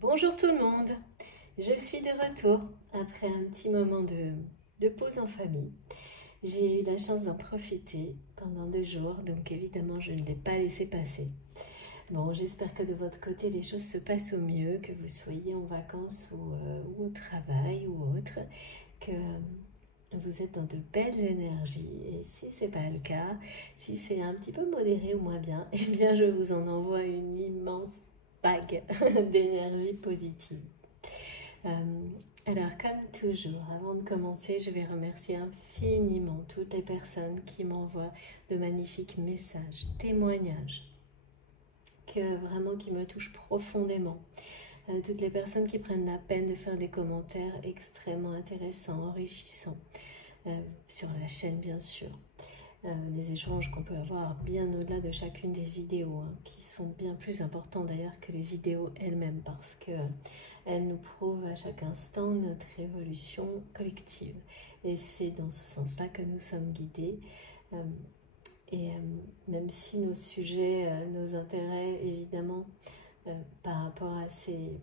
Bonjour tout le monde, je suis de retour après un petit moment de pause en famille. J'ai eu la chance d'en profiter pendant 2 jours, donc évidemment je ne l'ai pas laissé passer. Bon, j'espère que de votre côté les choses se passent au mieux, que vous soyez en vacances ou au travail ou autre, que vous êtes dans de belles énergies. Et si ce n'est pas le cas, si c'est un petit peu modéré ou moins bien, eh bien je vous en envoie une immense vague d'énergie positive. Euh, alors, comme toujours, avant de commencer, je vais remercier infiniment toutes les personnes qui m'envoient de magnifiques messages, témoignages, qui me touchent profondément. Toutes les personnes qui prennent la peine de faire des commentaires extrêmement intéressants, enrichissants, sur la chaîne bien sûr. Les échanges qu'on peut avoir bien au-delà de chacune des vidéos, qui sont bien plus importants d'ailleurs que les vidéos elles-mêmes, parce qu'elles nous prouvent à chaque instant notre évolution collective. Et c'est dans ce sens-là que nous sommes guidés. Même si nos sujets, nos intérêts, évidemment, par rapport à ces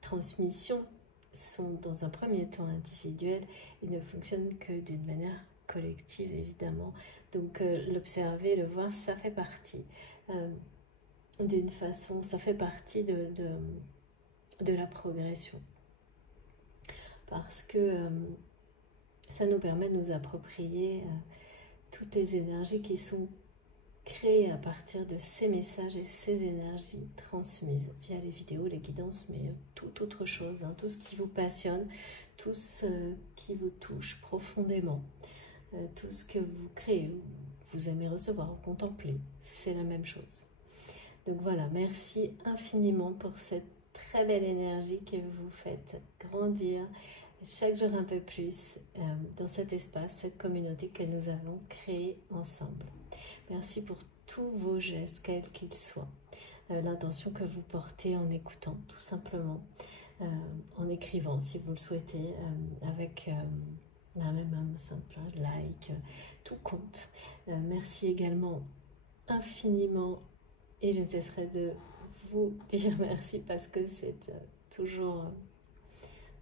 transmissions, sont dans un premier temps individuels, ils ne fonctionnent que d'une manière collective évidemment. Donc l'observer, le voir, ça fait partie d'une façon, ça fait partie de la progression. Parce que ça nous permet de nous approprier toutes les énergies qui sont créées à partir de ces messages et ces énergies transmises via les vidéos, les guidances, mais toute autre chose, tout ce qui vous passionne, tout ce qui vous touche profondément. Tout ce que vous créez, vous aimez recevoir ou contempler, c'est la même chose. Donc voilà, merci infiniment pour cette très belle énergie que vous faites grandir chaque jour un peu plus dans cet espace, cette communauté que nous avons créée ensemble. Merci pour tous vos gestes, quels qu'ils soient. L'intention que vous portez en écoutant, tout simplement, en écrivant si vous le souhaitez, avec même un simple like, tout compte. Merci également infiniment, et je ne cesserai de vous dire merci parce que c'est toujours,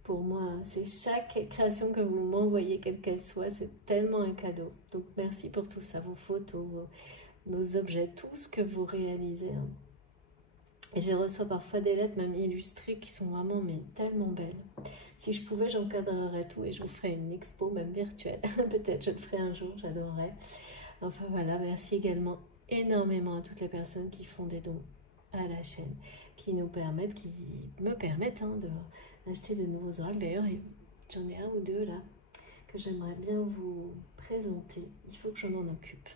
pour moi, c'est chaque création que vous m'envoyez, quelle qu'elle soit, c'est tellement un cadeau. Donc merci pour tout ça, vos photos, vos objets, tout ce que vous réalisez. Et je reçois parfois des lettres même illustrées qui sont vraiment mais tellement belles. Si je pouvais, j'encadrerais tout et je vous ferais une expo même virtuelle. Peut-être je le ferai un jour, j'adorerais. Enfin voilà, merci également énormément à toutes les personnes qui font des dons à la chaîne, qui me permettent d'acheter de nouveaux oracles. D'ailleurs, j'en ai un ou deux là que j'aimerais bien vous présenter. Il faut que je m'en occupe.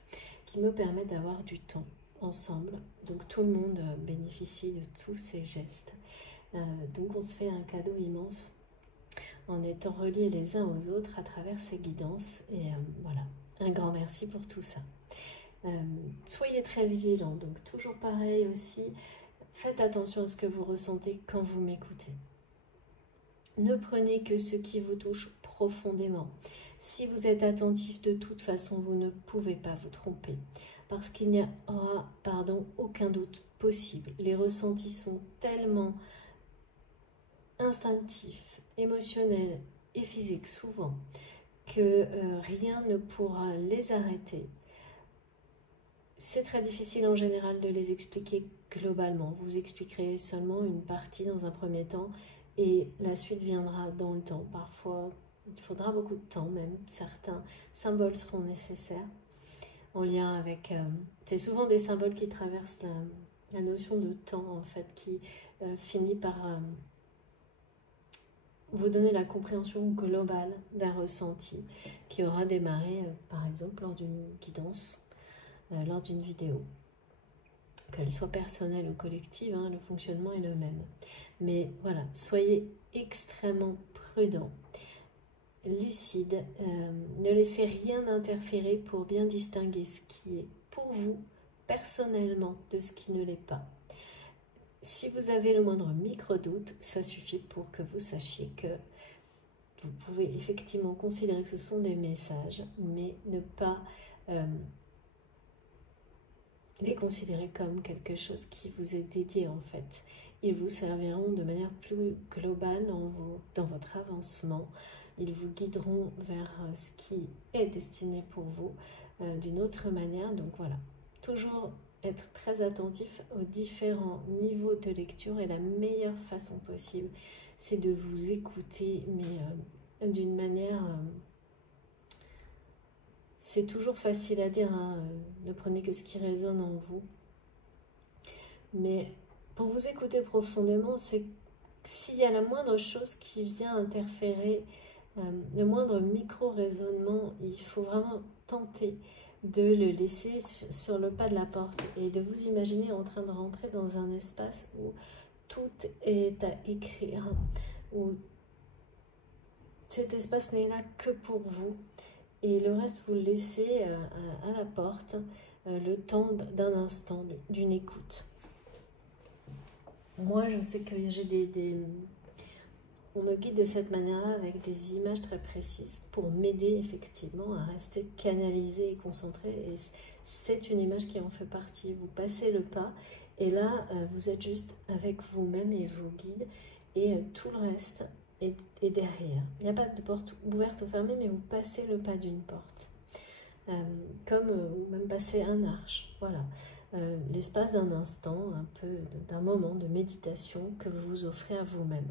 Qui me permettent d'avoir du temps ensemble, donc tout le monde bénéficie de tous ces gestes, donc on se fait un cadeau immense en étant reliés les uns aux autres à travers ces guidances, et voilà, un grand merci pour tout ça. Soyez très vigilants, donc toujours pareil aussi, faites attention à ce que vous ressentez quand vous m'écoutez. Ne prenez que ce qui vous touche profondément. Si vous êtes attentif, de toute façon, vous ne pouvez pas vous tromper, parce qu'il n'y aura, aucun doute possible. Les ressentis sont tellement instinctifs, émotionnels et physiques souvent, que rien ne pourra les arrêter. C'est très difficile en général de les expliquer globalement. Vous expliquerez seulement une partie dans un premier temps, et la suite viendra dans le temps. Parfois, il faudra beaucoup de temps même. Certains symboles seront nécessaires en lien avec... c'est souvent des symboles qui traversent la notion de temps, en fait, qui finit par vous donner la compréhension globale d'un ressenti qui aura démarré, par exemple, lors d'une guidance, lors d'une vidéo. Qu'elle soit personnelle ou collective, le fonctionnement est le même. Mais voilà, soyez extrêmement prudents, lucides, ne laissez rien interférer pour bien distinguer ce qui est pour vous personnellement de ce qui ne l'est pas. Si vous avez le moindre micro-doute, ça suffit pour que vous sachiez que vous pouvez effectivement considérer que ce sont des messages, mais ne pas les considérer comme quelque chose qui vous est dédié en fait. ils vous serviront de manière plus globale dans votre avancement. Ils vous guideront vers ce qui est destiné pour vous d'une autre manière. Donc voilà, toujours être très attentif aux différents niveaux de lecture, et la meilleure façon possible, c'est de vous écouter, mais d'une manière... c'est toujours facile à dire, hein, ne prenez que ce qui résonne en vous. Mais pour vous écouter profondément, c'est s'il y a la moindre chose qui vient interférer, le moindre micro-raisonnement, il faut vraiment tenter de le laisser sur le pas de la porte et de vous imaginer en train de rentrer dans un espace où tout est à écrire, où cet espace n'est là que pour vous, et le reste vous le laissez à la porte, le temps d'un instant, d'une écoute. Moi, je sais que j'ai on me guide de cette manière-là avec des images très précises pour m'aider effectivement à rester canalisé et concentré. Et c'est une image qui en fait partie. Vous passez le pas et là, vous êtes juste avec vous-même et vos guides, et tout le reste est derrière. Il n'y a pas de porte ouverte ou fermée, mais vous passez le pas d'une porte. Comme même passer un arche. Voilà. L'espace d'un instant, un peu d'un moment de méditation que vous vous offrez à vous-même.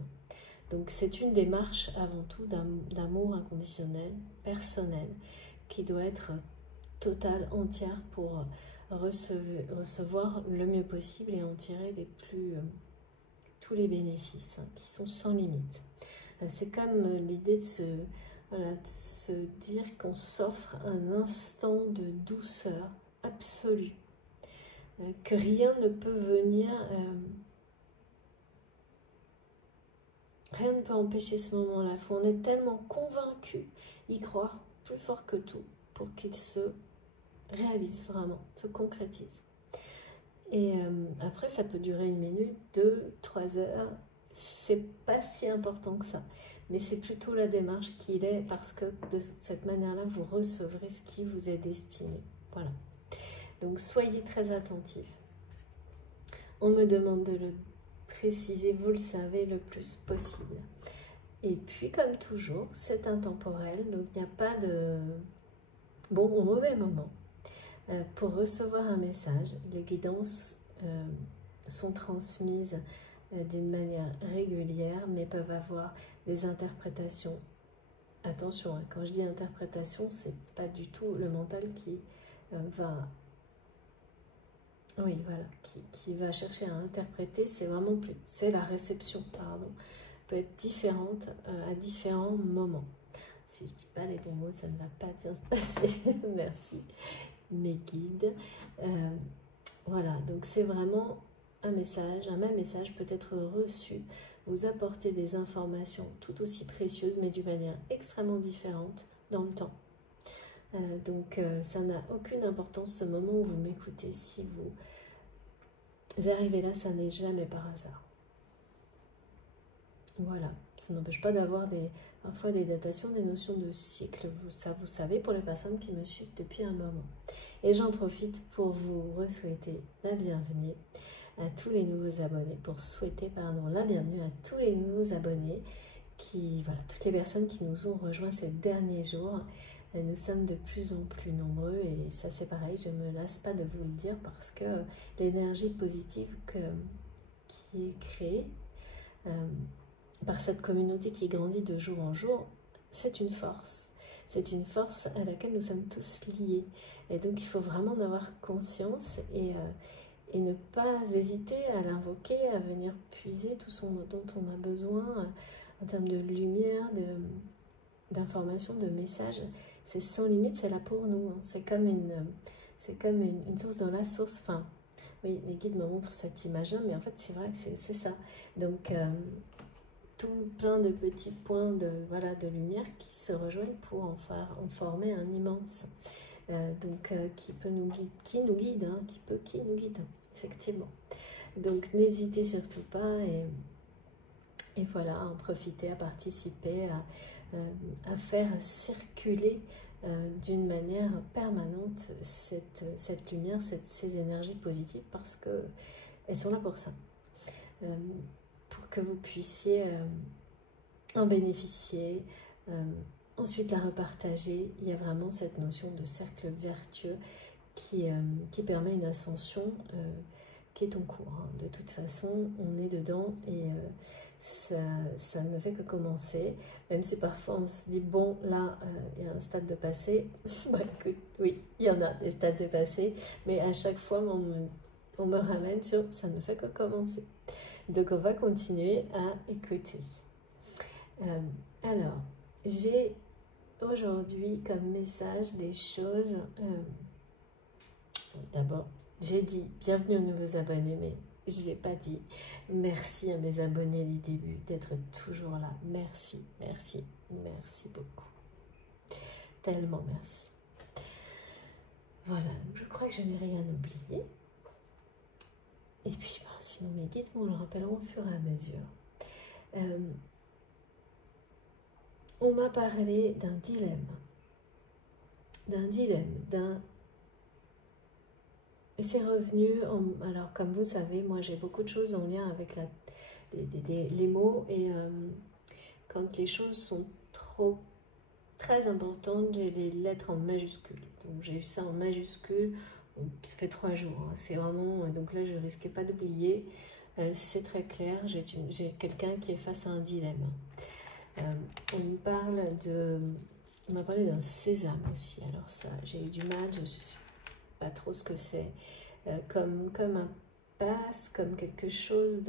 Donc c'est une démarche avant tout d'amour inconditionnel, personnel, qui doit être totale, entière, pour recevoir le mieux possible et en tirer tous les bénéfices, hein, qui sont sans limite. C'est comme l'idée de de se dire qu'on s'offre un instant de douceur absolue, que rien ne peut venir... rien ne peut empêcher ce moment-là. On est tellement convaincu, y croire plus fort que tout, pour qu'il se réalise vraiment, se concrétise. Et après, ça peut durer 1 minute, 2, 3 heures. C'est pas si important que ça. Mais c'est plutôt la démarche qu'il est, parce que de cette manière-là, vous recevrez ce qui vous est destiné. Voilà. Donc, soyez très attentifs. On me demande de le préciser, vous le savez, le plus possible. Et puis, comme toujours, c'est intemporel, donc il n'y a pas de bon ou mauvais moment. Pour recevoir un message, les guidances sont transmises d'une manière régulière, mais peuvent avoir des interprétations. Attention, hein, quand je dis interprétation, c'est pas du tout le mental qui va... Oui, voilà, qui va chercher à interpréter, c'est vraiment plus... C'est la réception, pardon, peut être différente à différents moments. Si je ne dis pas les bons mots, ça ne va pas bien se passer. Merci, mes guides. Voilà, donc c'est vraiment un message, un même message peut être reçu, vous apporter des informations tout aussi précieuses, mais d'une manière extrêmement différente dans le temps. Donc ça n'a aucune importance ce moment où vous m'écoutez. Si vous arrivez là, ça n'est jamais par hasard. Voilà, ça n'empêche pas d'avoir parfois des datations, des notions de cycle, ça vous savez, pour les personnes qui me suivent depuis un moment. Et j'en profite pour vous souhaiter la bienvenue à tous les nouveaux abonnés, pour souhaiter la bienvenue à tous les nouveaux abonnés, voilà, toutes les personnes qui nous ont rejoints ces derniers jours. Nous sommes de plus en plus nombreux, et ça c'est pareil, je ne me lasse pas de vous le dire, parce que l'énergie positive qui est créée par cette communauté qui grandit de jour en jour, c'est une force. C'est une force à laquelle nous sommes tous liés. Et donc il faut vraiment en avoir conscience et ne pas hésiter à l'invoquer, à venir puiser tout ce dont on a besoin en termes de lumière, d'informations, de messages. C'est sans limite, c'est là pour nous. Hein. C'est comme une source dans la source. Enfin, oui, mes guides me montrent cette image-là, mais en fait c'est vrai que c'est ça. Donc tout plein de petits points de lumière qui se rejoignent pour en former un immense. Qui nous guide, hein, qui nous guide, effectivement. Donc n'hésitez surtout pas, et voilà, à en profiter, à participer, à faire circuler d'une manière permanente cette lumière, ces énergies positives, parce qu'elles sont là pour ça. pour que vous puissiez en bénéficier, ensuite la repartager. Il y a vraiment cette notion de cercle vertueux qui permet une ascension qui est en cours. Hein. De toute façon, on est dedans et ça ne fait que commencer, même si parfois on se dit bon là il y a un stade de passé. Bah, écoute, oui, il y en a des stades de passé, mais à chaque fois on me ramène sur ça ne fait que commencer. Donc on va continuer à écouter. Alors j'ai aujourd'hui comme message des choses. D'abord j'ai dit bienvenue aux nouveaux abonnés, mais je n'ai pas dit merci à mes abonnés du début d'être toujours là. Merci, merci, merci beaucoup. Tellement merci. Voilà, je crois que je n'ai rien oublié. Et puis, sinon mes guides vous le rappelleront au fur et à mesure. On m'a parlé d'un dilemme. Et c'est revenu, alors comme vous savez, moi j'ai beaucoup de choses en lien avec les mots et quand les choses sont très importantes, j'ai les lettres en majuscules. Donc j'ai eu ça en majuscule, ça fait 3 jours, hein, c'est vraiment, donc là je ne risquais pas d'oublier, c'est très clair, j'ai quelqu'un qui est face à un dilemme. On m'a parlé d'un sésame aussi, alors ça j'ai eu du mal, je suis pas trop ce que c'est, comme un pass, comme quelque chose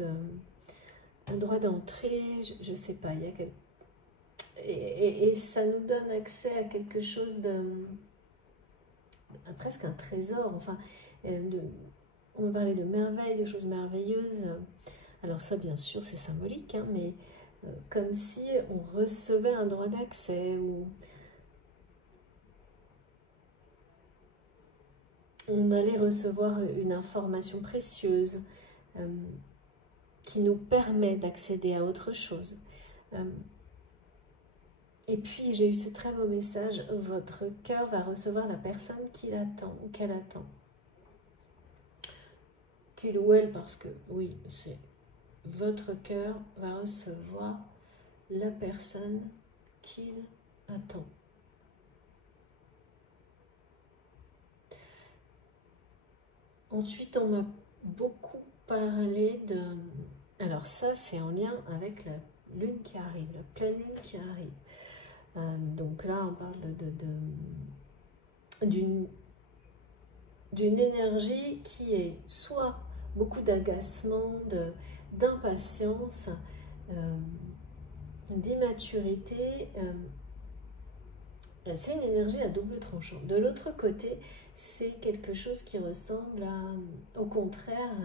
un droit d'entrée, je sais pas, il y a et ça nous donne accès à quelque chose presque un trésor, enfin, on me parlait de merveilles, de choses merveilleuses, alors ça bien sûr c'est symbolique, hein, mais comme si on recevait un droit d'accès ou on allait recevoir une information précieuse qui nous permet d'accéder à autre chose. Et puis j'ai eu ce très beau message, votre cœur va recevoir la personne qu'il attend ou qu'elle attend. Qu'il ou elle, parce que oui, c'est votre cœur va recevoir la personne qu'il attend. Ensuite, on m'a beaucoup parlé de... Alors ça, c'est en lien avec la lune qui arrive, la pleine lune qui arrive. Donc là, on parle d'une énergie qui est soit beaucoup d'agacement, d'impatience, d'immaturité. C'est une énergie à double tranchant. De l'autre côté, c'est quelque chose qui ressemble à, au contraire,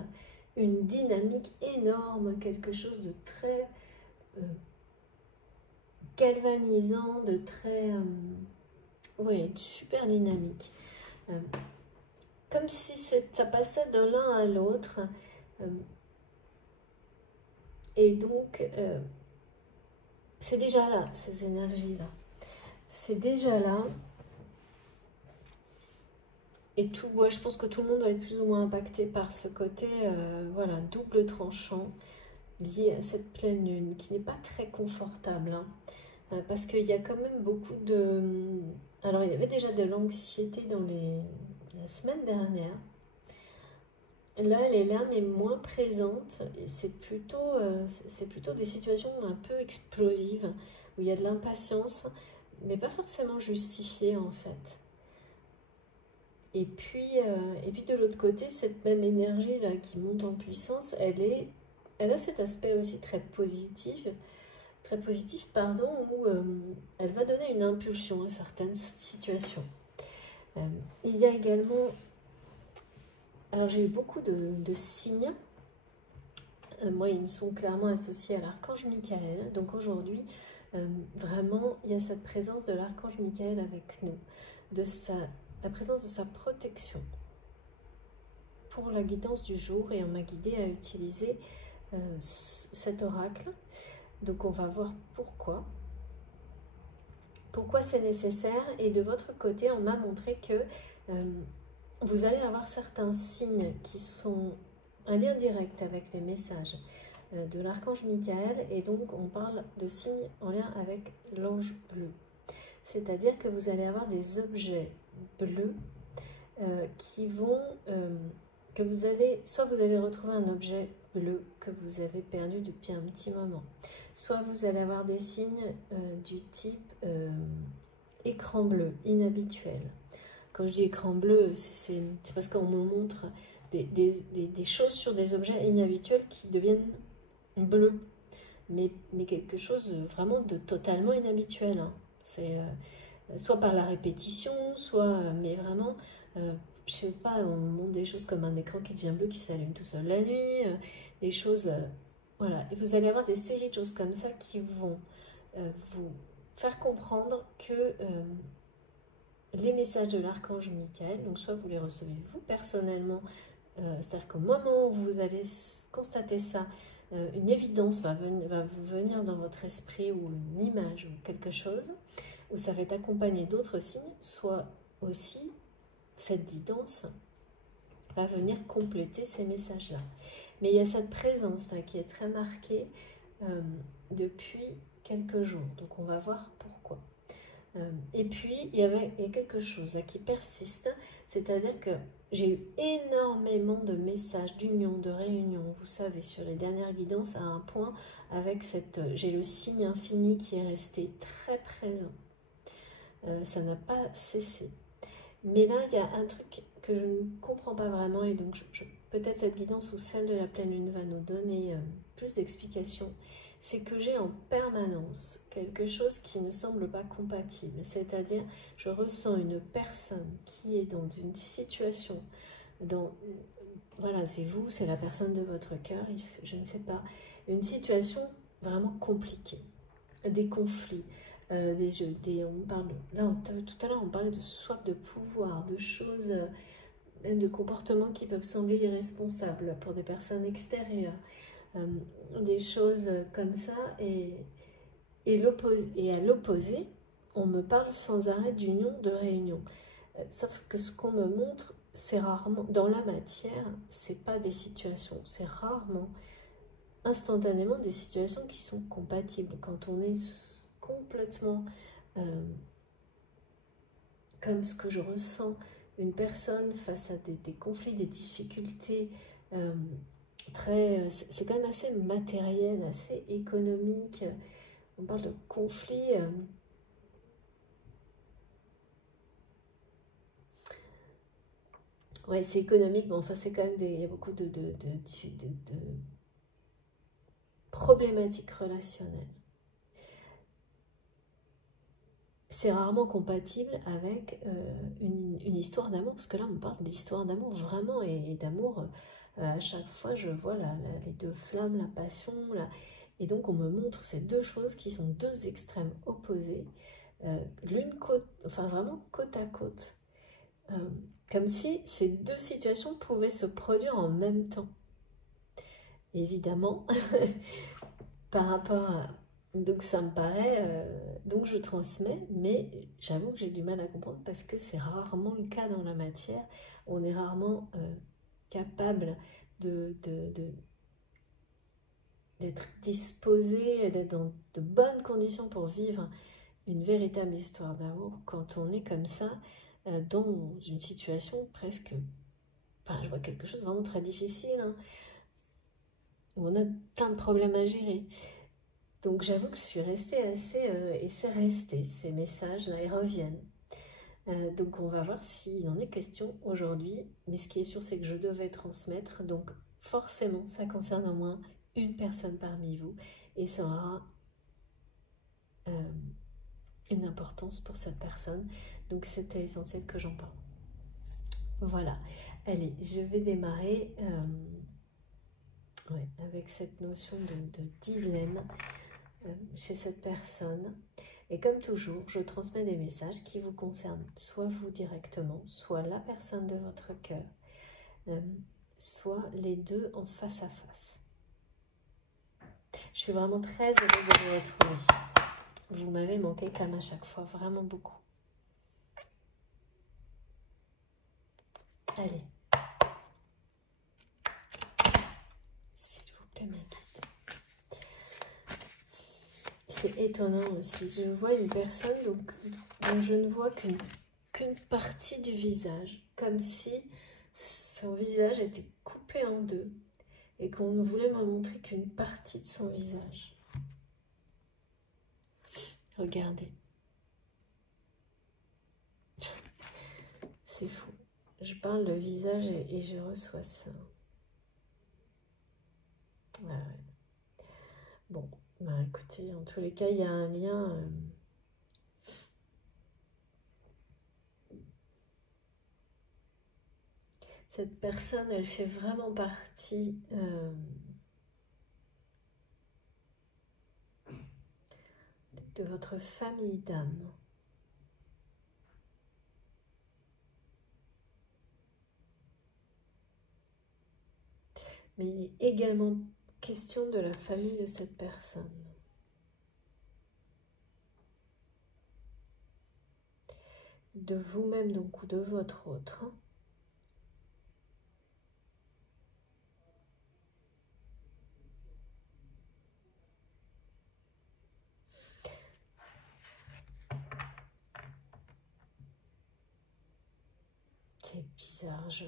une dynamique énorme, quelque chose de très galvanisant, de très, super dynamique. Comme si ça passait de l'un à l'autre. Et donc, c'est déjà là, ces énergies-là. C'est déjà là. Et tout, ouais, je pense que tout le monde doit être plus ou moins impacté par ce côté, voilà, double tranchant, lié à cette pleine lune, qui n'est pas très confortable, hein, parce qu'il y a quand même beaucoup de... Alors, il y avait déjà de l'anxiété dans la semaine dernière. Là, elle est là, mais moins présente, et c'est plutôt des situations un peu explosives, où il y a de l'impatience, mais pas forcément justifiée, en fait. Et puis de l'autre côté, cette même énergie-là qui monte en puissance, elle a cet aspect aussi très positif, où elle va donner une impulsion à certaines situations. Il y a également... Alors j'ai eu beaucoup de signes. Moi, ils me sont clairement associés à l'archange Michael. Donc aujourd'hui, vraiment, il y a cette présence de l'archange Michael avec nous, la présence de sa protection pour la guidance du jour, et on m'a guidée à utiliser cet oracle. Donc on va voir pourquoi c'est nécessaire, et de votre côté on m'a montré que vous allez avoir certains signes qui sont un lien direct avec les messages de l'archange Michael, et donc on parle de signes en lien avec l'ange bleu. C'est-à-dire que vous allez avoir des objets bleus qui vont... que vous allez... Soit vous allez retrouver un objet bleu que vous avez perdu depuis un petit moment. Soit vous allez avoir des signes du type écran bleu, inhabituel. Quand je dis écran bleu, c'est parce qu'on me montre des choses sur des objets inhabituels qui deviennent bleus. Mais quelque chose vraiment de totalement inhabituel. Hein. C'est soit par la répétition, soit... mais vraiment, je sais pas, on montre des choses comme un écran qui devient bleu, qui s'allume tout seul la nuit, des choses... voilà, et vous allez avoir des séries de choses comme ça qui vont vous faire comprendre que les messages de l'archange Michael, donc soit vous les recevez vous personnellement, c'est-à-dire qu'au moment où vous allez constater ça, une évidence va vous venir dans votre esprit, ou une image, ou quelque chose, où ça va être accompagné d'autres signes, soit aussi cette guidance va venir compléter ces messages-là. Mais il y a cette présence-là qui est très marquée depuis quelques jours, donc on va voir pourquoi. Et puis, il y a quelque chose qui persiste, c'est-à-dire que j'ai eu énormément de messages d'union, de réunion, vous savez, sur les dernières guidances, à un point avec j'ai le signe infini qui est resté très présent. Ça n'a pas cessé. Mais là, il y a un truc que je ne comprends pas vraiment, et donc peut-être cette guidance ou celle de la pleine lune va nous donner plus d'explications. C'est que j'ai en permanence quelque chose qui ne semble pas compatible. C'est-à-dire, je ressens une personne qui est dans une situation, voilà, c'est vous, c'est la personne de votre cœur, je ne sais pas, une situation vraiment compliquée, des conflits, on parle, là, tout à l'heure, on parlait de soif de pouvoir, de choses, même de comportements qui peuvent sembler irresponsables pour des personnes extérieures. Des choses comme ça, et à l'opposé, on me parle sans arrêt d'union, de réunion. Sauf que ce qu'on me montre, c'est rarement, dans la matière, c'est pas des situations, c'est rarement, instantanément, des situations qui sont compatibles. Quand on est complètement, comme ce que je ressens, une personne face à des conflits, des difficultés, c'est quand même assez matériel, assez économique. On parle de conflits. Ouais, c'est économique, mais enfin, c'est quand même il y a beaucoup de problématiques relationnelles. C'est rarement compatible avec une histoire d'amour, parce que là, on parle d'histoire d'amour vraiment, et d'amour. À chaque fois, je vois les deux flammes, la passion, et donc on me montre ces deux choses qui sont deux extrêmes opposés, enfin vraiment côte à côte, comme si ces deux situations pouvaient se produire en même temps. Évidemment, par rapport à... Donc ça me paraît... donc je transmets, mais j'avoue que j'ai du mal à comprendre, parce que c'est rarement le cas dans la matière. On est rarement capable d'être disposé, d'être dans de bonnes conditions pour vivre une véritable histoire d'amour quand on est comme ça, dans une situation presque... Enfin, je vois quelque chose de vraiment très difficile, hein, où on a plein de problèmes à gérer. Donc j'avoue que je suis restée assez... et c'est resté, ces messages-là, ils reviennent. Donc on va voir s'il en est question aujourd'hui. Mais ce qui est sûr, c'est que je devais transmettre. Donc forcément, ça concerne au moins une personne parmi vous. Et ça aura une importance pour cette personne. Donc c'était essentiel que j'en parle. Voilà. Allez, je vais démarrer avec cette notion de dilemme chez cette personne. Et comme toujours, je transmets des messages qui vous concernent, soit vous directement, soit la personne de votre cœur, soit les deux en face à face. Je suis vraiment très heureuse de vous retrouver. Vous m'avez manqué comme à chaque fois, vraiment beaucoup. Allez. S'il vous plaît, ma guide. c'est étonnant aussi. Je vois une personne dont je ne vois qu'une partie du visage, comme si son visage était coupé en deux et qu'on ne voulait me montrer qu'une partie de son visage. Regardez. C'est fou. Je parle de visage et je reçois ça. Ah ouais. Bon, bah écoutez, en tous les cas, il y a un lien. Cette personne, elle fait vraiment partie de votre famille d'âme. Mais il est également question de la famille de cette personne. De vous-même donc, ou de votre autre. C'est bizarre, je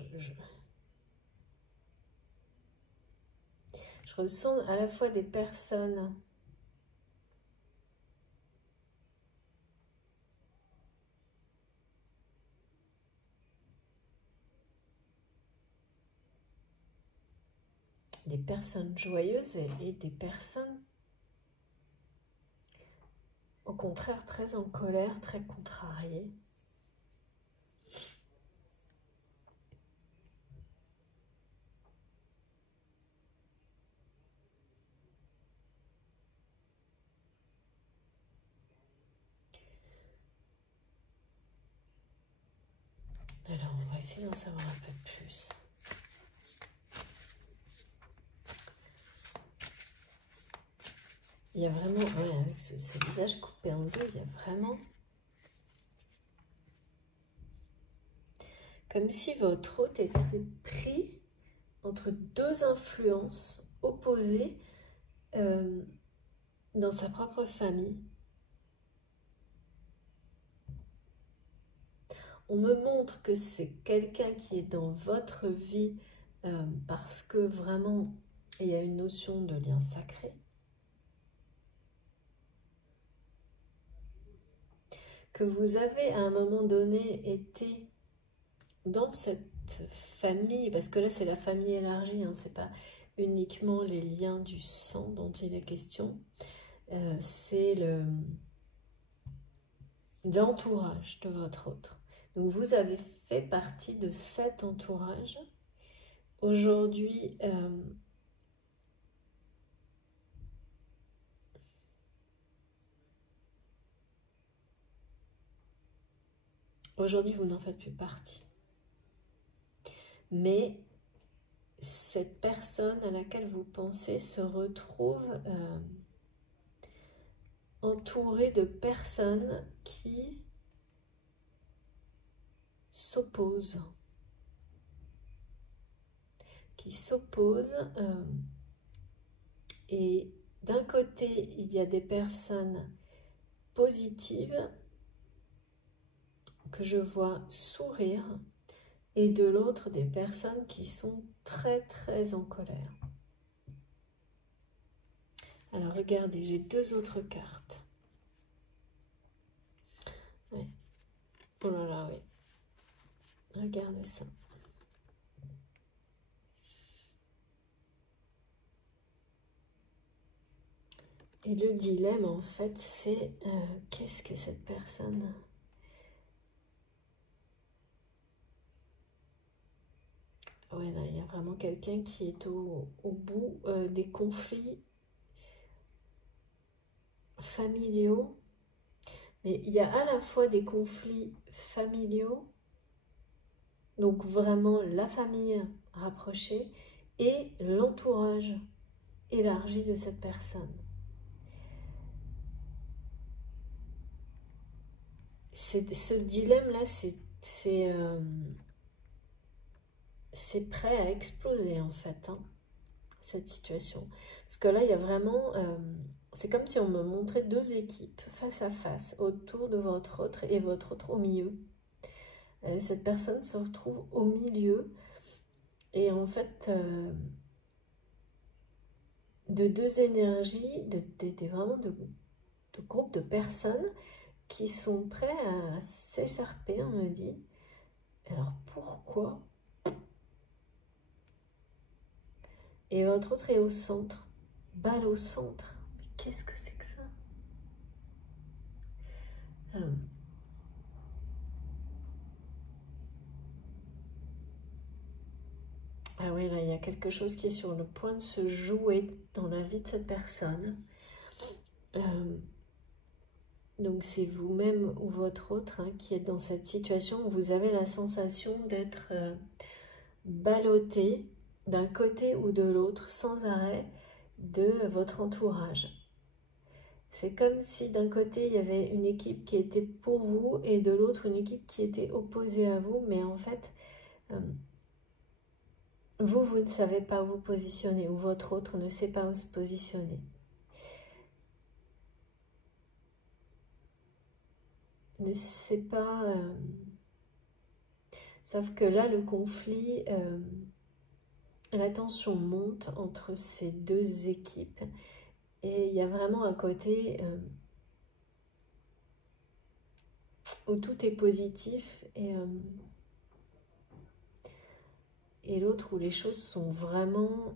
ressens à la fois des personnes joyeuses et des personnes au contraire très en colère, très contrariées. Alors, on va essayer d'en savoir un peu plus. Il y a vraiment, ouais, avec ce visage coupé en deux, il y a vraiment... Comme si votre hôte était pris entre deux influences opposées dans sa propre famille. On me montre que c'est quelqu'un qui est dans votre vie parce que vraiment, il y a une notion de lien sacré. Que vous avez à un moment donné été dans cette famille, parce que là c'est la famille élargie, hein, c'est pas uniquement les liens du sang dont il est question, c'est l'entourage de votre autre. Donc vous avez fait partie de cet entourage. Aujourd'hui, vous n'en faites plus partie. Mais cette personne à laquelle vous pensez se retrouve entourée de personnes qui s'opposent. Et d'un côté, il y a des personnes positives que je vois sourire, et de l'autre, des personnes qui sont très très en colère. Alors regardez, j'ai deux autres cartes. Ouais. Oh là là, oui. Regardez ça. Et le dilemme, en fait, c'est qu'est-ce que cette personne... Ouais, là, il y a vraiment quelqu'un qui est au bout des conflits familiaux. Mais il y a à la fois des conflits familiaux, donc vraiment la famille rapprochée, et l'entourage élargi de cette personne. Ce dilemme-là, c'est prêt à exploser en fait, hein, cette situation. Parce que là, il y a vraiment c'est comme si on me montrait deux équipes face à face autour de votre autre et votre autre au milieu. Cette personne se retrouve au milieu et en fait de deux énergies, vraiment de groupes de personnes qui sont prêts à s'écharper, on me dit. Alors pourquoi? Et votre autre est au centre, balle au centre. Mais qu'est-ce que c'est que ça? Ah oui, là, il y a quelque chose qui est sur le point de se jouer dans la vie de cette personne. Donc, c'est vous-même ou votre autre qui êtes dans cette situation où vous avez la sensation d'être ballotté d'un côté ou de l'autre sans arrêt de votre entourage. C'est comme si d'un côté, il y avait une équipe qui était pour vous et de l'autre, une équipe qui était opposée à vous. Mais en fait, vous ne savez pas où vous positionner ou votre autre ne sait pas où se positionner. Ne sait pas... sauf que là, le conflit, la tension monte entre ces deux équipes. Et il y a vraiment un côté où tout est positif et l'autre où les choses sont vraiment...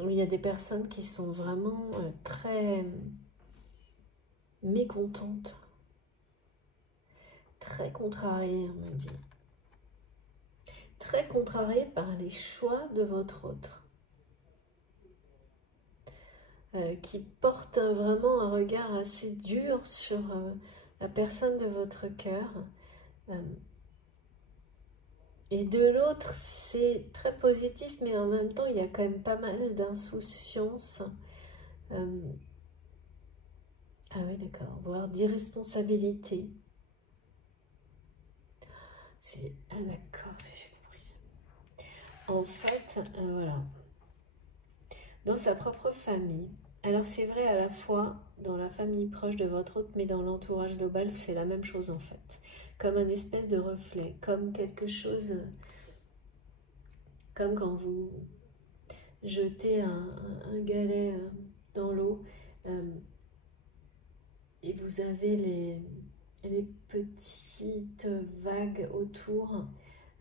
Il y a des personnes qui sont vraiment très mécontentes, très contrariées, on me dit. Très contrariées par les choix de votre autre. Qui portent vraiment un regard assez dur sur la personne de votre cœur. Et de l'autre, c'est très positif, mais en même temps, il y a quand même pas mal d'insouciance. Ah oui, d'accord, voire d'irresponsabilité. Ah d'accord, j'ai compris. En fait, voilà. Dans sa propre famille, alors c'est vrai à la fois dans la famille proche de votre autre, mais dans l'entourage global, c'est la même chose en fait. Comme un espèce de reflet, comme quelque chose, comme quand vous jetez un galet dans l'eau et vous avez les petites vagues autour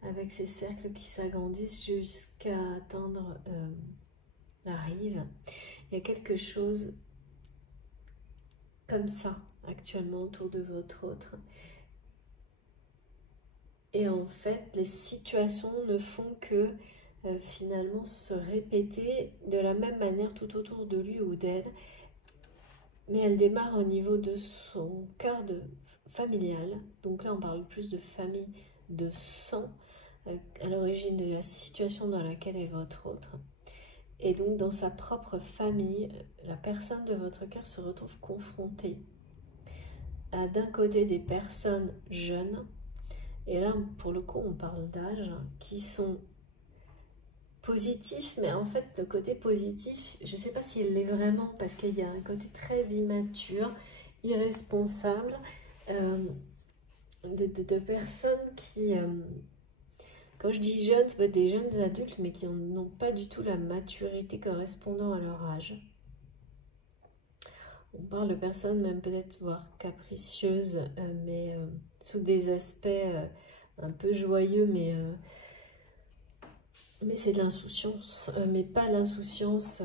avec ces cercles qui s'agrandissent jusqu'à atteindre la rive. Il y a quelque chose comme ça actuellement autour de votre autre. Et en fait, les situations ne font que finalement se répéter de la même manière tout autour de lui ou d'elle. Mais elle démarre au niveau de son cœur familial. Donc là, on parle plus de famille, de sang, à l'origine de la situation dans laquelle est votre autre. Et donc, dans sa propre famille, la personne de votre cœur se retrouve confrontée à d'un côté des personnes jeunes, et là, pour le coup, on parle d'âge, qui sont positifs, mais en fait, le côté positif, je ne sais pas s'il l'est vraiment, parce qu'il y a un côté très immature, irresponsable, de personnes qui, quand je dis jeunes, c'est pas des jeunes adultes, mais qui n'ont pas du tout la maturité correspondant à leur âge. On parle de personnes même peut-être voire capricieuses, mais sous des aspects un peu joyeux, mais c'est de l'insouciance, mais pas l'insouciance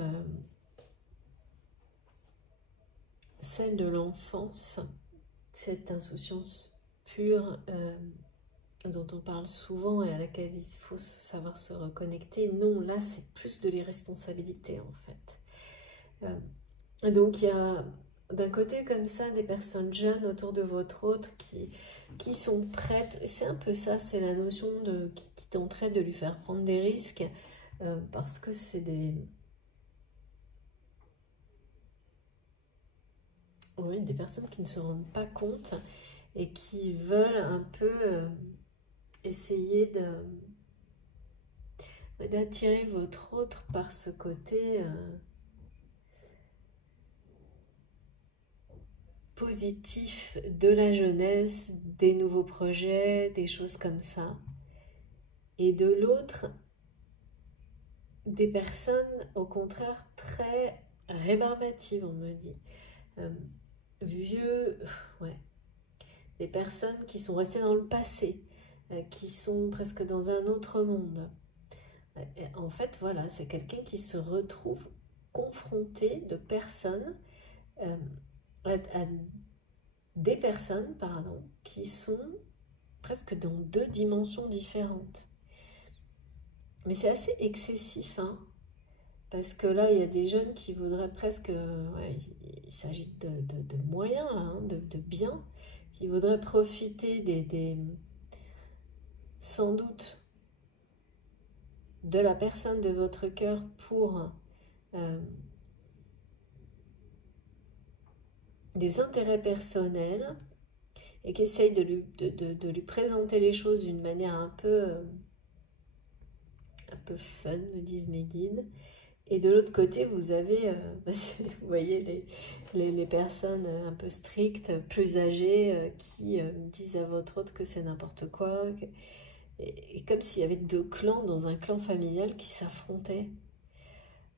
celle de l'enfance, cette insouciance pure dont on parle souvent et à laquelle il faut savoir se reconnecter. Non, là c'est plus de l'irresponsabilité en fait. Donc il y a d'un côté comme ça des personnes jeunes autour de votre autre qui sont prêtes, et c'est un peu ça, c'est la notion qui tenterait de lui faire prendre des risques, parce que c'est des personnes qui ne se rendent pas compte et qui veulent un peu essayer d'attirer votre autre par ce côté positif de la jeunesse, des nouveaux projets, des choses comme ça. Et de l'autre, des personnes au contraire très rébarbatives, on me dit. Vieux, ouais. Des personnes qui sont restées dans le passé, qui sont presque dans un autre monde. Et en fait, voilà, c'est quelqu'un qui se retrouve confronté de personnes, à des personnes, pardon, qui sont presque dans deux dimensions différentes. Mais c'est assez excessif, hein, parce que là, il y a des jeunes qui voudraient presque, ouais, il s'agit de moyens, là, hein, de biens, qui voudraient profiter sans doute de la personne de votre cœur pour des intérêts personnels et qui essayent de lui présenter les choses d'une manière un peu fun, me disent mes guides. Et de l'autre côté, vous avez, vous voyez, les personnes un peu strictes, plus âgées, qui disent à votre autre que c'est n'importe quoi. Et comme s'il y avait deux clans dans un clan familial qui s'affrontaient.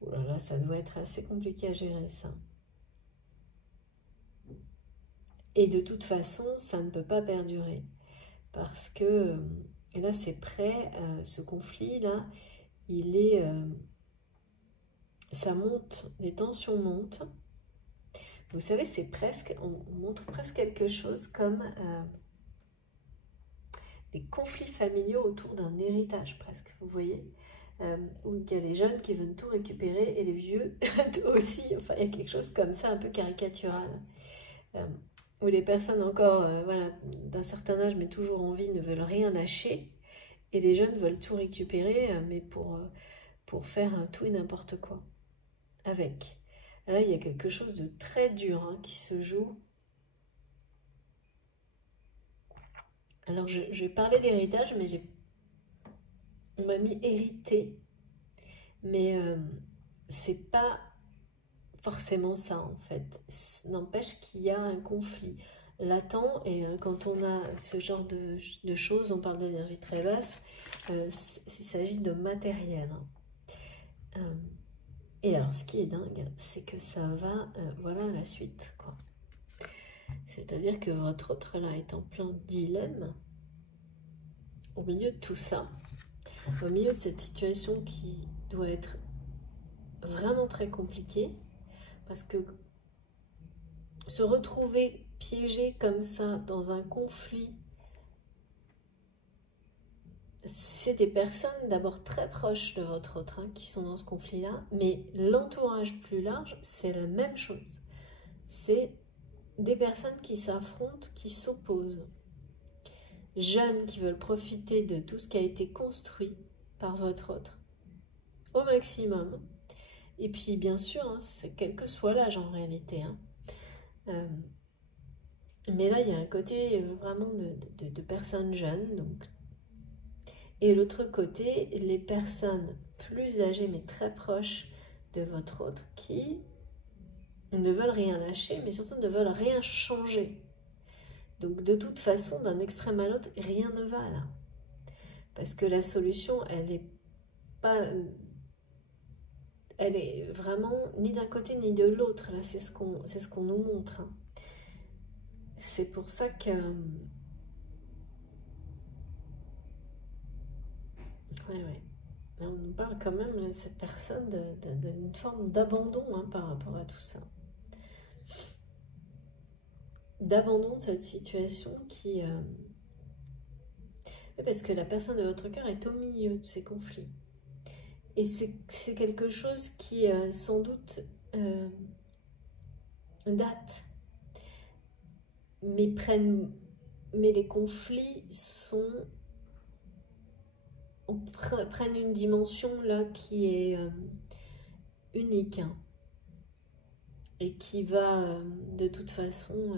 Oh là là, ça doit être assez compliqué à gérer, ça. Et de toute façon, ça ne peut pas perdurer. Parce que, et là c'est prêt, ce conflit-là, il est... ça monte, les tensions montent. Vous savez, c'est presque, on montre presque quelque chose comme des conflits familiaux autour d'un héritage, presque, vous voyez, où il y a les jeunes qui veulent tout récupérer et les vieux aussi. Enfin, il y a quelque chose comme ça, un peu caricatural. Où les personnes encore, voilà, d'un certain âge, mais toujours en vie, ne veulent rien lâcher, et les jeunes veulent tout récupérer, mais pour faire tout et n'importe quoi avec. Là, il y a quelque chose de très dur, hein, qui se joue. Alors, je vais parler d'héritage, mais on m'a mis hérité, mais c'est pas forcément ça, en fait. N'empêche qu'il y a un conflit latent, et quand on a ce genre de choses, on parle d'énergie très basse, il s'agit de matériel. Et alors, ce qui est dingue, c'est que ça va, voilà la suite, quoi. C'est-à-dire que votre autre, là, est en plein dilemme, au milieu de tout ça, au milieu de cette situation qui doit être vraiment très compliquée, parce que se retrouver piégé comme ça dans un conflit, c'est des personnes d'abord très proches de votre autre, hein, qui sont dans ce conflit-là, mais l'entourage plus large, c'est la même chose. C'est des personnes qui s'affrontent, qui s'opposent. Jeunes qui veulent profiter de tout ce qui a été construit par votre autre, au maximum. Et puis, bien sûr, hein, c'est quel que soit l'âge en réalité. Hein. Mais là, il y a un côté vraiment de personnes jeunes. Donc. Et l'autre côté, les personnes plus âgées, mais très proches de votre autre, qui ne veulent rien lâcher, mais surtout ne veulent rien changer. Donc, de toute façon, d'un extrême à l'autre, rien ne va là. Parce que la solution, elle n'est pas... Elle est vraiment ni d'un côté ni de l'autre. Là, c'est ce qu'on nous montre. Hein. C'est pour ça que... Ouais. Là, on nous parle quand même, là, cette personne, d'une forme d'abandon, hein, par rapport à tout ça. D'abandon de cette situation qui... Parce que la personne de votre cœur est au milieu de ces conflits. Et c'est quelque chose qui, sans doute, date. Mais les conflits prennent une dimension là qui est unique, hein, et qui va de toute façon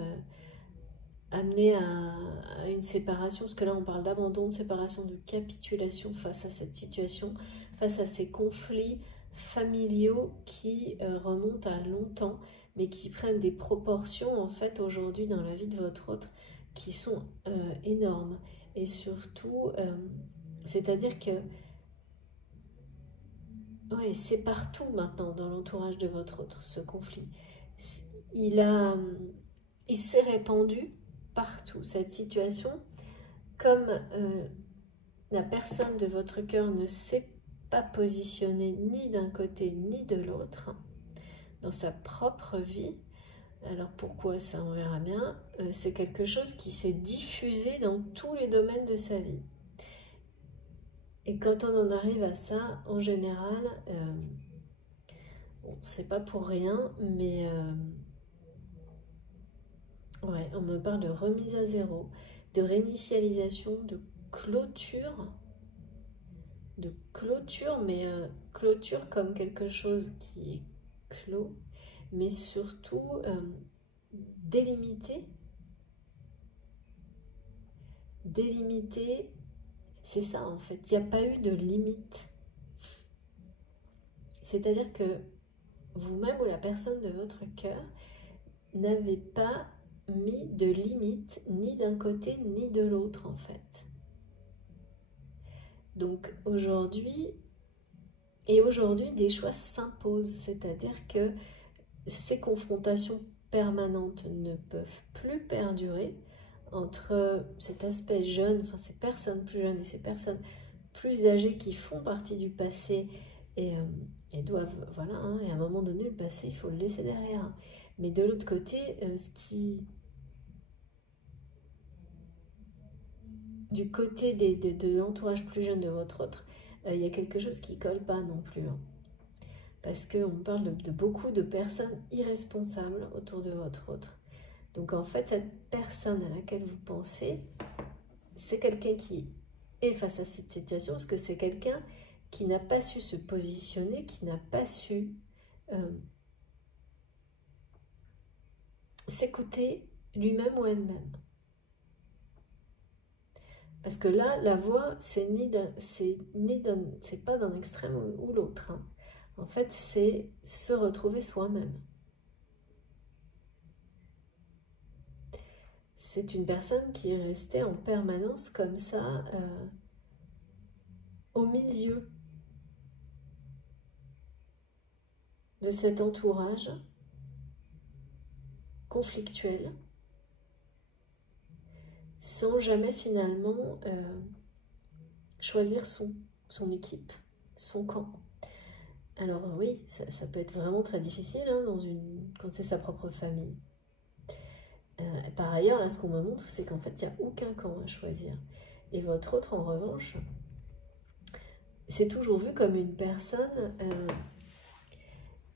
amener à une séparation, parce que là on parle d'abandon, de séparation, de capitulation face à cette situation, face à ces conflits familiaux qui remontent à longtemps, mais qui prennent des proportions en fait aujourd'hui dans la vie de votre autre qui sont énormes. Et surtout, c'est-à-dire que ouais, c'est partout maintenant dans l'entourage de votre autre, ce conflit. Il s'est répandu partout, cette situation, comme la personne de votre cœur ne s'est pas positionnée ni d'un côté ni de l'autre dans sa propre vie. Alors pourquoi ça, on verra bien. C'est quelque chose qui s'est diffusé dans tous les domaines de sa vie. Et quand on en arrive à ça, en général, bon, c'est pas pour rien, mais ouais, on me parle de remise à zéro, de réinitialisation, de clôture, mais clôture comme quelque chose qui est clos, mais surtout délimité. Délimité, c'est ça en fait, il n'y a pas eu de limite. C'est-à-dire que vous-même ou la personne de votre cœur n'avez pas mis de limite ni d'un côté ni de l'autre en fait. Donc aujourd'hui, des choix s'imposent, c'est-à-dire que ces confrontations permanentes ne peuvent plus perdurer entre cet aspect jeune, enfin ces personnes plus jeunes et ces personnes plus âgées qui font partie du passé et doivent, voilà, hein, et à un moment donné, le passé, il faut le laisser derrière. Mais de l'autre côté, du côté de l'entourage plus jeune de votre autre, il y a quelque chose qui ne colle pas non plus. Hein. Parce qu'on parle de beaucoup de personnes irresponsables autour de votre autre. Donc en fait, cette personne à laquelle vous pensez, c'est quelqu'un qui est face à cette situation, parce que c'est quelqu'un qui n'a pas su se positionner, qui n'a pas su s'écouter lui-même ou elle-même. Parce que là, la voie, c'est pas d'un extrême ou l'autre. Hein. En fait, c'est se retrouver soi-même. C'est une personne qui est restée en permanence comme ça, au milieu de cet entourage conflictuel, sans jamais finalement choisir son équipe, son camp. Alors oui, ça peut être vraiment très difficile hein, quand c'est sa propre famille. Par ailleurs, là, ce qu'on me montre, c'est qu'en fait, il n'y a aucun camp à choisir. Et votre autre, en revanche, c'est toujours vu comme une personne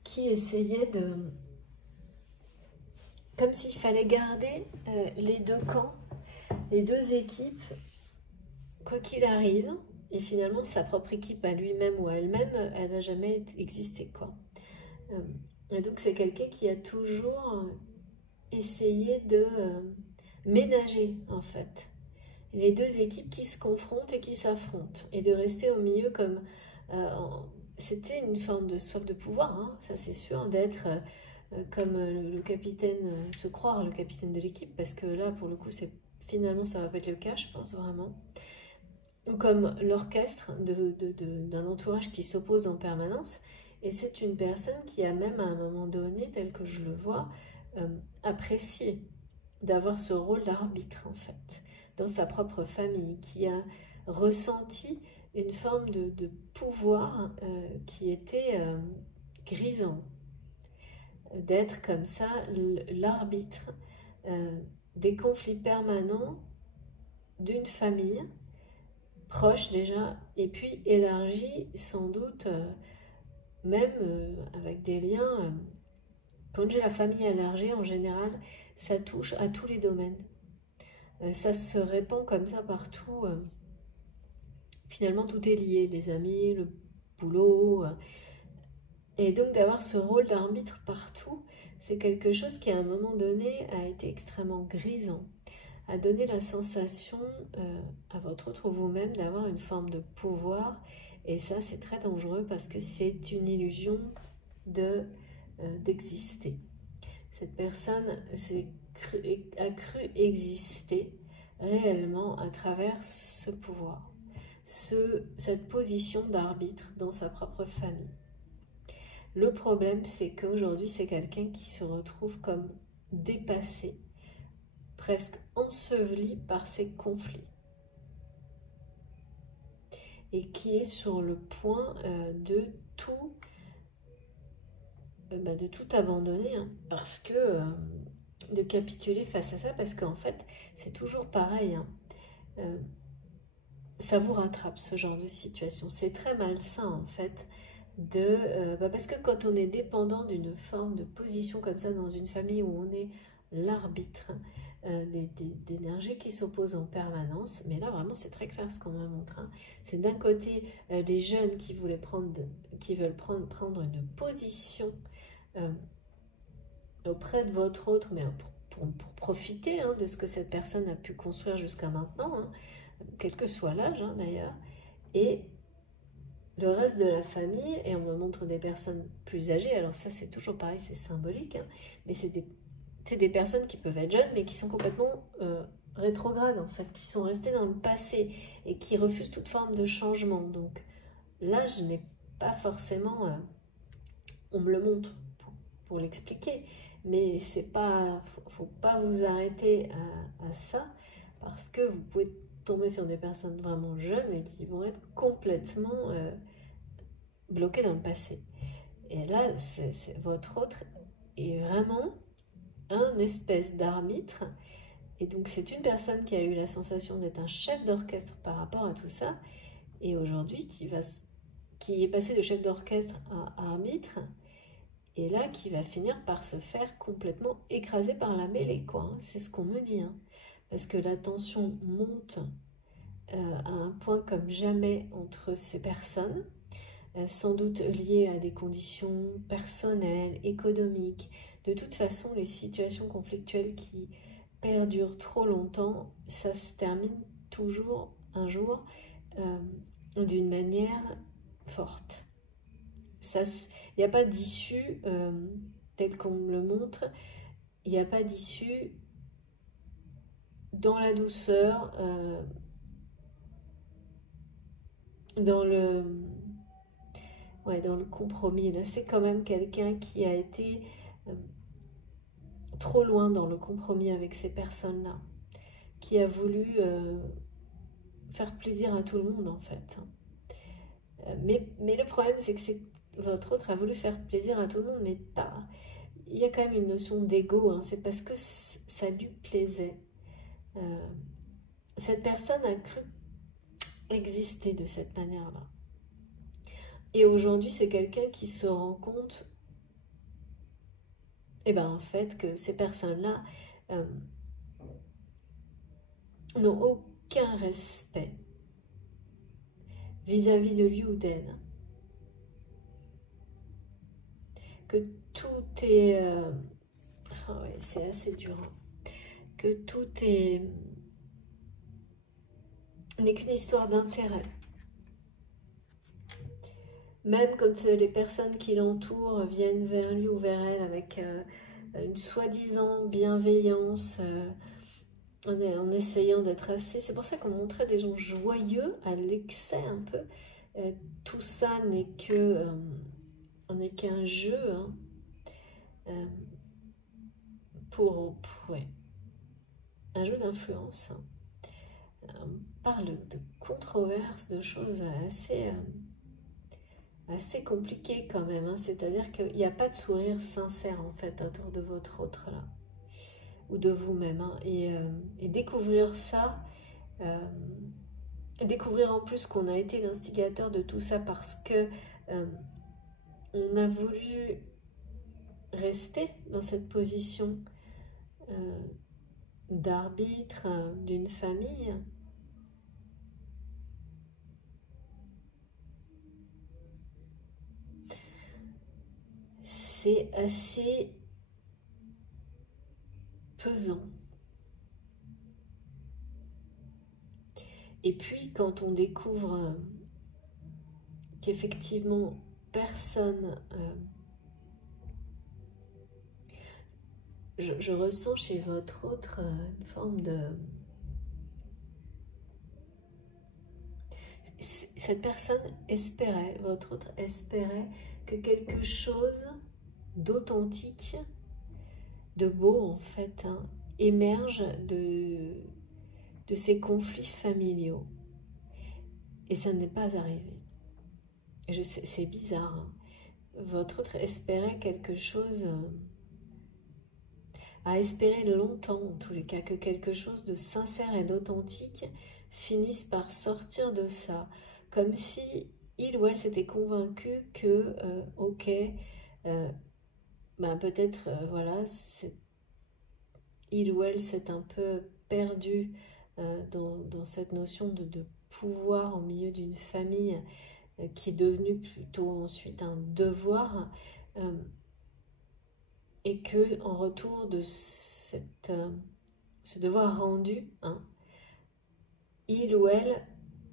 qui essayait de... Comme s'il fallait garder les deux camps, les deux équipes, quoi qu'il arrive. Et finalement, sa propre équipe à lui-même ou à elle-même, elle n'a jamais existé, quoi. Et donc, c'est quelqu'un qui a toujours essayé de ménager, en fait, les deux équipes qui se confrontent et qui s'affrontent. Et de rester au milieu comme... c'était une forme de soif de pouvoir, hein, ça c'est sûr, d'être comme le capitaine, se croire le capitaine de l'équipe, parce que là, pour le coup, finalement, ça va pas être le cas, je pense, vraiment. Ou comme l'orchestre d'un entourage qui s'oppose en permanence. Et c'est une personne qui a même, à un moment donné, tel que je le vois, apprécié d'avoir ce rôle d'arbitre, en fait, dans sa propre famille, qui a ressenti une forme de pouvoir qui était grisant. D'être comme ça l'arbitre des conflits permanents d'une famille proche déjà, et puis élargi sans doute même avec des liens. Quand j'ai la famille élargie, en général, ça touche à tous les domaines. Ça se répand comme ça partout. Finalement, tout est lié, les amis, le boulot. Et donc d'avoir ce rôle d'arbitre partout, c'est quelque chose qui à un moment donné a été extrêmement grisant, a donné la sensation à votre autre ou vous-même d'avoir une forme de pouvoir. Et ça, c'est très dangereux parce que c'est une illusion d'exister. personne a cru exister réellement à travers ce pouvoir, cette position d'arbitre dans sa propre famille. Le problème, c'est qu'aujourd'hui, c'est quelqu'un qui se retrouve comme dépassé, presque enseveli par ses conflits, et qui est sur le point de tout abandonner, hein, parce que de capituler face à ça, parce qu'en fait, c'est toujours pareil, hein, ça vous rattrape ce genre de situation. C'est très malsain en fait, parce que quand on est dépendant d'une forme de position comme ça dans une famille où on est l'arbitre d'énergie qui s'opposent en permanence, mais là vraiment c'est très clair ce qu'on me montre, hein. C'est d'un côté les jeunes qui veulent prendre une position auprès de votre autre, mais pour profiter, hein, de ce que cette personne a pu construire jusqu'à maintenant, hein, quel que soit l'âge, hein, d'ailleurs, et le reste de la famille, et on me montre des personnes plus âgées, alors ça c'est toujours pareil, c'est symbolique, hein, mais c'est des personnes qui peuvent être jeunes, mais qui sont complètement rétrogrades, en fait, qui sont restées dans le passé, et qui refusent toute forme de changement. Donc l'âge n'est pas forcément... on me le montre pour l'expliquer, mais c'est pas, faut pas vous arrêter à ça, parce que vous pouvez tomber sur des personnes vraiment jeunes et qui vont être complètement bloquées dans le passé. Et là, votre autre est vraiment un espèce d'arbitre, et donc c'est une personne qui a eu la sensation d'être un chef d'orchestre par rapport à tout ça, et aujourd'hui qui est passé de chef d'orchestre à arbitre, et là qui va finir par se faire complètement écraser par la mêlée, quoi, hein. C'est ce qu'on me dit, hein. Parce que la tension monte à un point comme jamais entre ces personnes, sans doute liées à des conditions personnelles, économiques. De toute façon, les situations conflictuelles qui perdurent trop longtemps, ça se termine toujours un jour d'une manière forte. Il n'y a pas d'issue telle qu'on me le montre, il n'y a pas d'issue dans la douceur, dans le compromis. Là, c'est quand même quelqu'un qui a été trop loin dans le compromis avec ces personnes-là, qui a voulu faire plaisir à tout le monde, en fait. Mais le problème, c'est que votre autre a voulu faire plaisir à tout le monde, mais pas... Il y a quand même une notion d'ego, hein. C'est parce que ça lui plaisait. Cette personne a cru exister de cette manière-là. Et aujourd'hui, c'est quelqu'un qui se rend compte, en fait, que ces personnes-là n'ont aucun respect vis-à-vis de lui ou d'elle. Que tout est... c'est assez dur. Hein. Que tout n'est qu'une histoire d'intérêt. Même quand les personnes qui l'entourent viennent vers lui ou vers elle avec une soi-disant bienveillance, en essayant d'être assez... C'est pour ça qu'on montrait des gens joyeux à l'excès un peu. Tout ça n'est qu'un jeu, hein, un jeu d'influence. Hein. On parle de controverses, de choses assez compliquées quand même. Hein. C'est-à-dire qu'il n'y a pas de sourire sincère en fait autour de votre autre là, ou de vous-même. Hein. Et découvrir ça, découvrir en plus qu'on a été l'instigateur de tout ça parce que on a voulu rester dans cette position d'arbitre d'une famille. C'est assez pesant. Et puis quand on découvre qu'effectivement personne je ressens chez votre autre une forme de... Cette personne espérait, votre autre espérait que quelque chose d'authentique, de beau en fait, hein, émerge de ces conflits familiaux. Et ça n'est pas arrivé. Je sais, c'est bizarre. Hein. Votre autre espérait quelque chose, a espéré longtemps en tous les cas, que quelque chose de sincère et d'authentique finisse par sortir de ça. Comme si il ou elle s'était convaincu que, ok, ben peut-être, voilà, il ou elle s'est un peu perdu dans cette notion de pouvoir au milieu d'une famille qui est devenue plutôt ensuite un devoir, et que en retour de ce devoir rendu, hein, il ou elle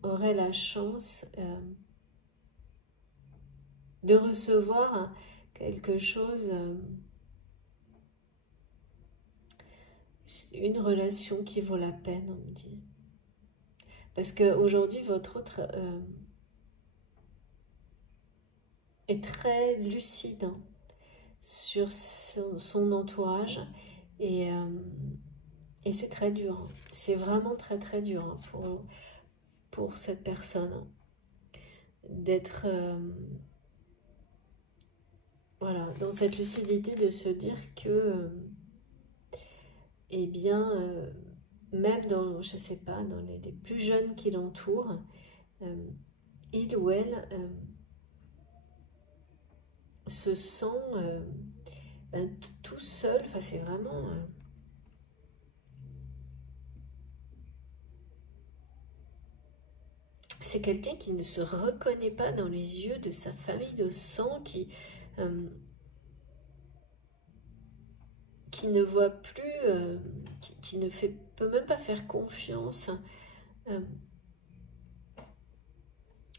aurait la chance de recevoir quelque chose, une relation qui vaut la peine, on me dit. Parce qu'aujourd'hui, votre autre est très lucide, hein, sur son entourage, et c'est très dur. Hein. C'est vraiment très très dur, hein, pour cette personne, hein, d'être voilà, dans cette lucidité, de se dire que eh bien, même dans, je sais pas, dans les plus jeunes qui l'entourent, il ou elle se sent ben, tout seul. Enfin, c'est vraiment... c'est quelqu'un qui ne se reconnaît pas dans les yeux de sa famille de sang, qui ne voit plus, qui ne peut même pas faire confiance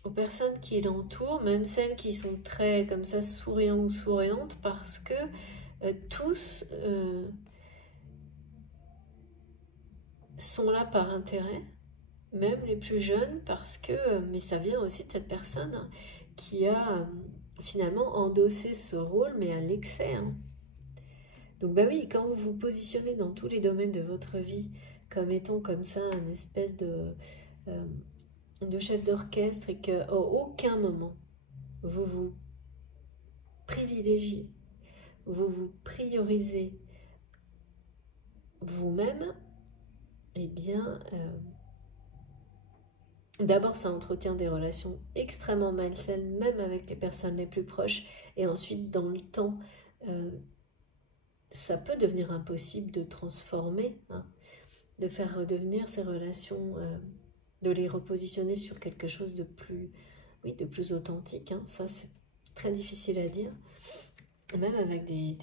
aux personnes qui l'entourent, même celles qui sont très comme ça souriants ou souriantes, parce que tous sont là par intérêt, même les plus jeunes, parce que, mais ça vient aussi de cette personne qui a finalement endossé ce rôle, mais à l'excès. Hein. Donc bah oui, quand vous vous positionnez dans tous les domaines de votre vie comme étant comme ça une espèce de chef d'orchestre, et qu'à aucun moment vous vous privilégiez, vous vous priorisez vous-même, eh bien, d'abord ça entretient des relations extrêmement malsaines, même avec les personnes les plus proches, et ensuite dans le temps, ça peut devenir impossible de transformer, hein, de faire redevenir ces relations, de les repositionner sur quelque chose de plus, oui, de plus authentique. Hein. Ça, c'est très difficile à dire, même avec des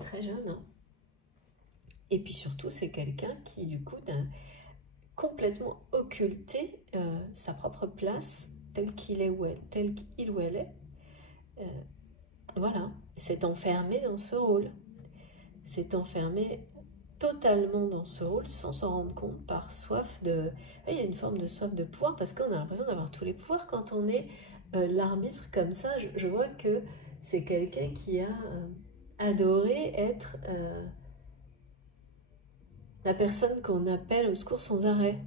très jeunes. Hein. Et puis surtout, c'est quelqu'un qui, du coup, a complètement occulté sa propre place telle qu'il est ou elle, tel qu'il ou elle est. Voilà, s'est enfermé dans ce rôle. S'est enfermé totalement dans ce rôle sans s'en rendre compte, par soif de... Il y a une forme de soif de pouvoir, parce qu'on a l'impression d'avoir tous les pouvoirs quand on est l'arbitre comme ça. Je vois que c'est quelqu'un qui a adoré être la personne qu'on appelle au secours sans arrêt,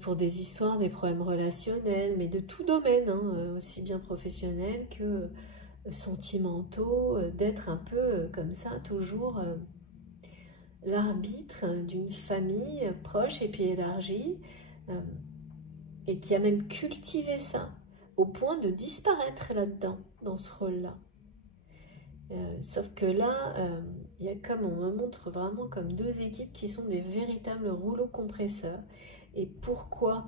pour des histoires, des problèmes relationnels, mais de tout domaine, hein, aussi bien professionnels que sentimentaux, d'être un peu comme ça, toujours... l'arbitre d'une famille proche et puis élargie, et qui a même cultivé ça au point de disparaître là-dedans, dans ce rôle-là. Sauf que là, il y a comme, on me montre vraiment comme deux équipes qui sont des véritables rouleaux compresseurs. Et pourquoi,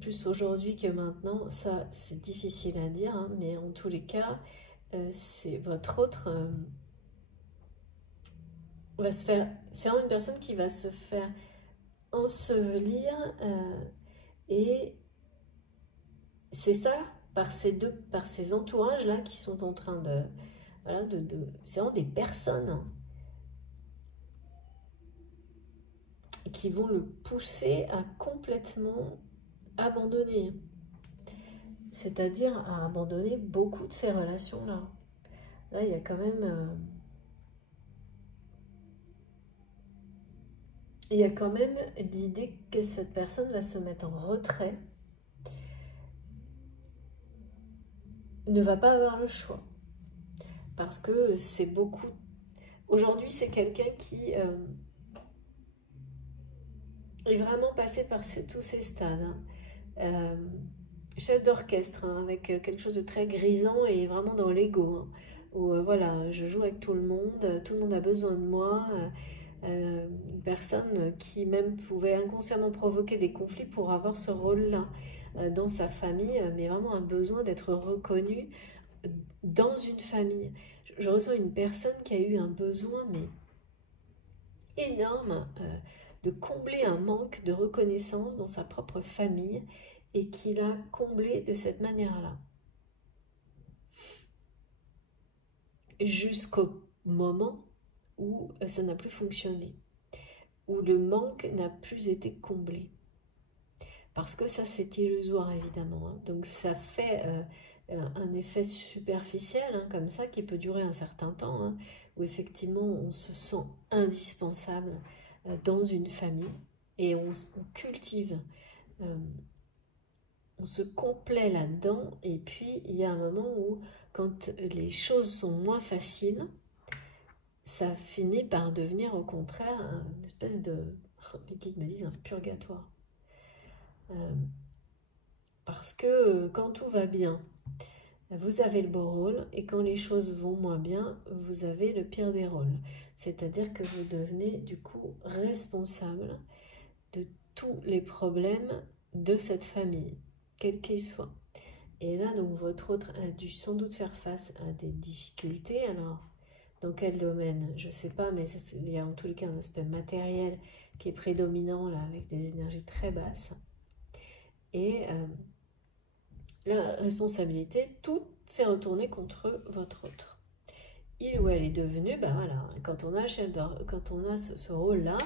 plus aujourd'hui que maintenant, ça c'est difficile à dire, hein, mais en tous les cas, c'est votre autre... va se faire, c'est vraiment une personne qui va se faire ensevelir, et c'est ça, par ces entourages là qui sont en train de, voilà, c'est vraiment des personnes, hein, qui vont le pousser à complètement abandonner. C'est-à-dire à abandonner beaucoup de ces relations-là. Là, il y a quand même... il y a quand même l'idée que cette personne va se mettre en retrait, ne va pas avoir le choix. Parce que c'est beaucoup... Aujourd'hui, c'est quelqu'un qui est vraiment passé par tous ces stades. Hein. Chef d'orchestre, hein, avec quelque chose de très grisant et vraiment dans l'ego. Hein, où voilà, je joue avec tout le monde a besoin de moi. Une personne qui même pouvait inconsciemment provoquer des conflits pour avoir ce rôle-là dans sa famille, mais vraiment un besoin d'être reconnu dans une famille. Je ressens une personne qui a eu un besoin, mais énorme, de combler un manque de reconnaissance dans sa propre famille et qui l'a comblé de cette manière-là. Jusqu'au moment où ça n'a plus fonctionné, où le manque n'a plus été comblé. Parce que ça, c'est illusoire, évidemment. Hein. Donc, ça fait un effet superficiel, hein, comme ça, qui peut durer un certain temps, hein, où effectivement, on se sent indispensable dans une famille et on cultive, on se complaît là-dedans. Et puis, il y a un moment où, quand les choses sont moins faciles, ça finit par devenir au contraire une espèce de, les guides me disent, un purgatoire. Parce que quand tout va bien, vous avez le beau rôle, et quand les choses vont moins bien, vous avez le pire des rôles. C'est-à-dire que vous devenez du coup responsable de tous les problèmes de cette famille, quels qu'ils soient. Et là, donc, votre autre a dû sans doute faire face à des difficultés. Alors, dans quel domaine? Je ne sais pas, mais il y a en tous les cas un aspect matériel qui est prédominant, là, avec des énergies très basses. Et la responsabilité, tout s'est retourné contre votre autre. Il ou elle est devenu, ben voilà, quand on a, quand on a ce rôle-là,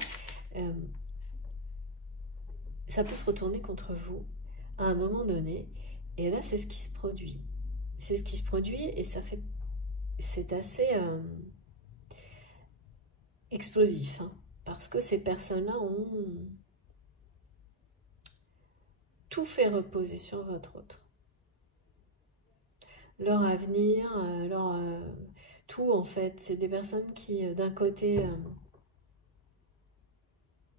ça peut se retourner contre vous à un moment donné. Et là, c'est ce qui se produit. C'est ce qui se produit et ça fait... C'est assez explosif, hein, parce que ces personnes-là ont tout fait reposer sur votre autre. Leur avenir, tout en fait. C'est des personnes qui, d'un côté,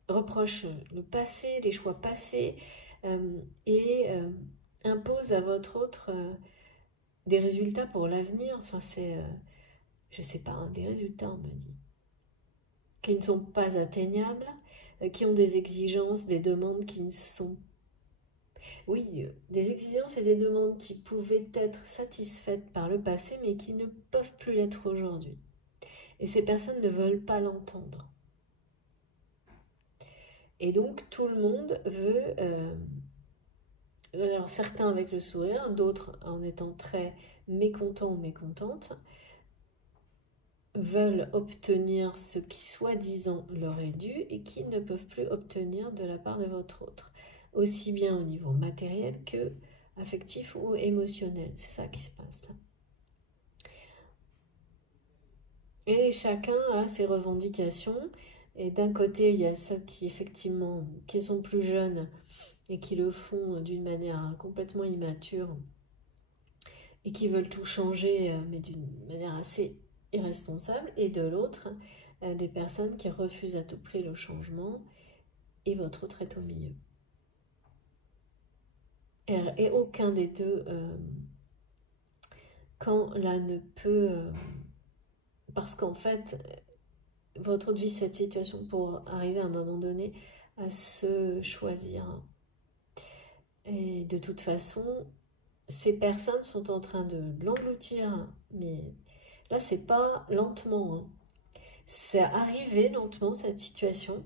reprochent le passé, les choix passés, et imposent à votre autre des résultats pour l'avenir. Enfin, c'est, je sais pas, hein, des résultats, on me dit, qui ne sont pas atteignables, qui ont des exigences, des demandes qui ne sont pas... Oui, des exigences et des demandes qui pouvaient être satisfaites par le passé, mais qui ne peuvent plus l'être aujourd'hui. Et ces personnes ne veulent pas l'entendre. Et donc, tout le monde veut... alors, certains avec le sourire, d'autres en étant très mécontents ou mécontentes, veulent obtenir ce qui soi-disant leur est dû et qu'ils ne peuvent plus obtenir de la part de votre autre. Aussi bien au niveau matériel que affectif ou émotionnel. C'est ça qui se passe là. Et chacun a ses revendications. Et d'un côté, il y a ceux qui effectivement qui sont plus jeunes et qui le font d'une manière complètement immature et qui veulent tout changer, mais d'une manière assez irresponsable. Et de l'autre, des personnes qui refusent à tout prix le changement et votre autre est au milieu. Et aucun des deux, quand là ne peut... parce qu'en fait, votre autre vit cette situation pour arriver à un moment donné à se choisir. Et de toute façon, ces personnes sont en train de l'engloutir. Mais là, c'est pas lentement. Hein. C'est arrivé lentement, cette situation.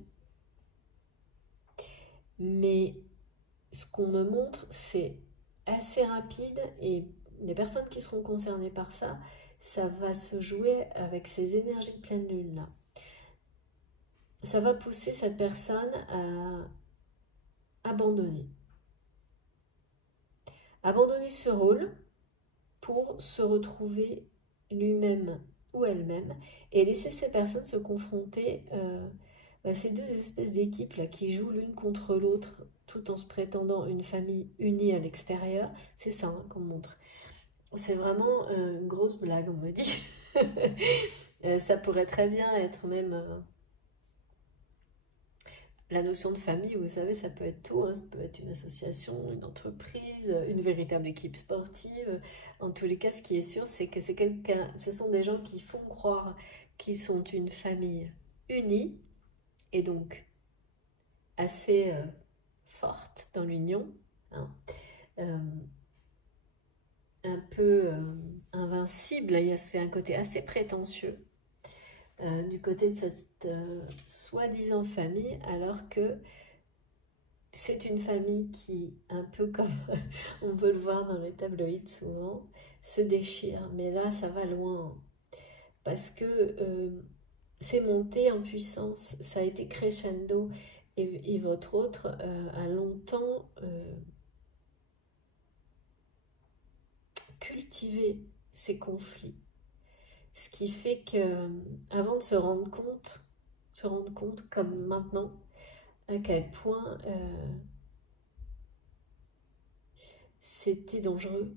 Mais ce qu'on me montre, c'est assez rapide et les personnes qui seront concernées par ça, ça va se jouer avec ces énergies de pleine lune là. ça va pousser cette personne à abandonner. Abandonner ce rôle pour se retrouver lui-même ou elle-même et laisser ces personnes se confronter à ces deux espèces d'équipes là qui jouent l'une contre l'autre tout en se prétendant une famille unie à l'extérieur. C'est ça hein, qu'on montre. C'est vraiment une grosse blague, on me dit. Ça pourrait très bien être même la notion de famille, vous savez, ça peut être tout, hein. Ça peut être une association, une entreprise, une véritable équipe sportive. En tous les cas, ce qui est sûr, c'est que c'est quelqu'un, ce sont des gens qui font croire qu'ils sont une famille unie et donc assez forte dans l'union, hein. Euh, un peu invincible, c'est un côté assez prétentieux du côté de cette soi-disant famille, alors que c'est une famille qui, un peu comme on peut le voir dans les tabloïds souvent, se déchire. Mais là, ça va loin. Parce que c'est monté en puissance. Ça a été crescendo. Et votre autre a longtemps cultivé ces conflits. Ce qui fait que, avant de se rendre compte, comme maintenant, à quel point c'était dangereux.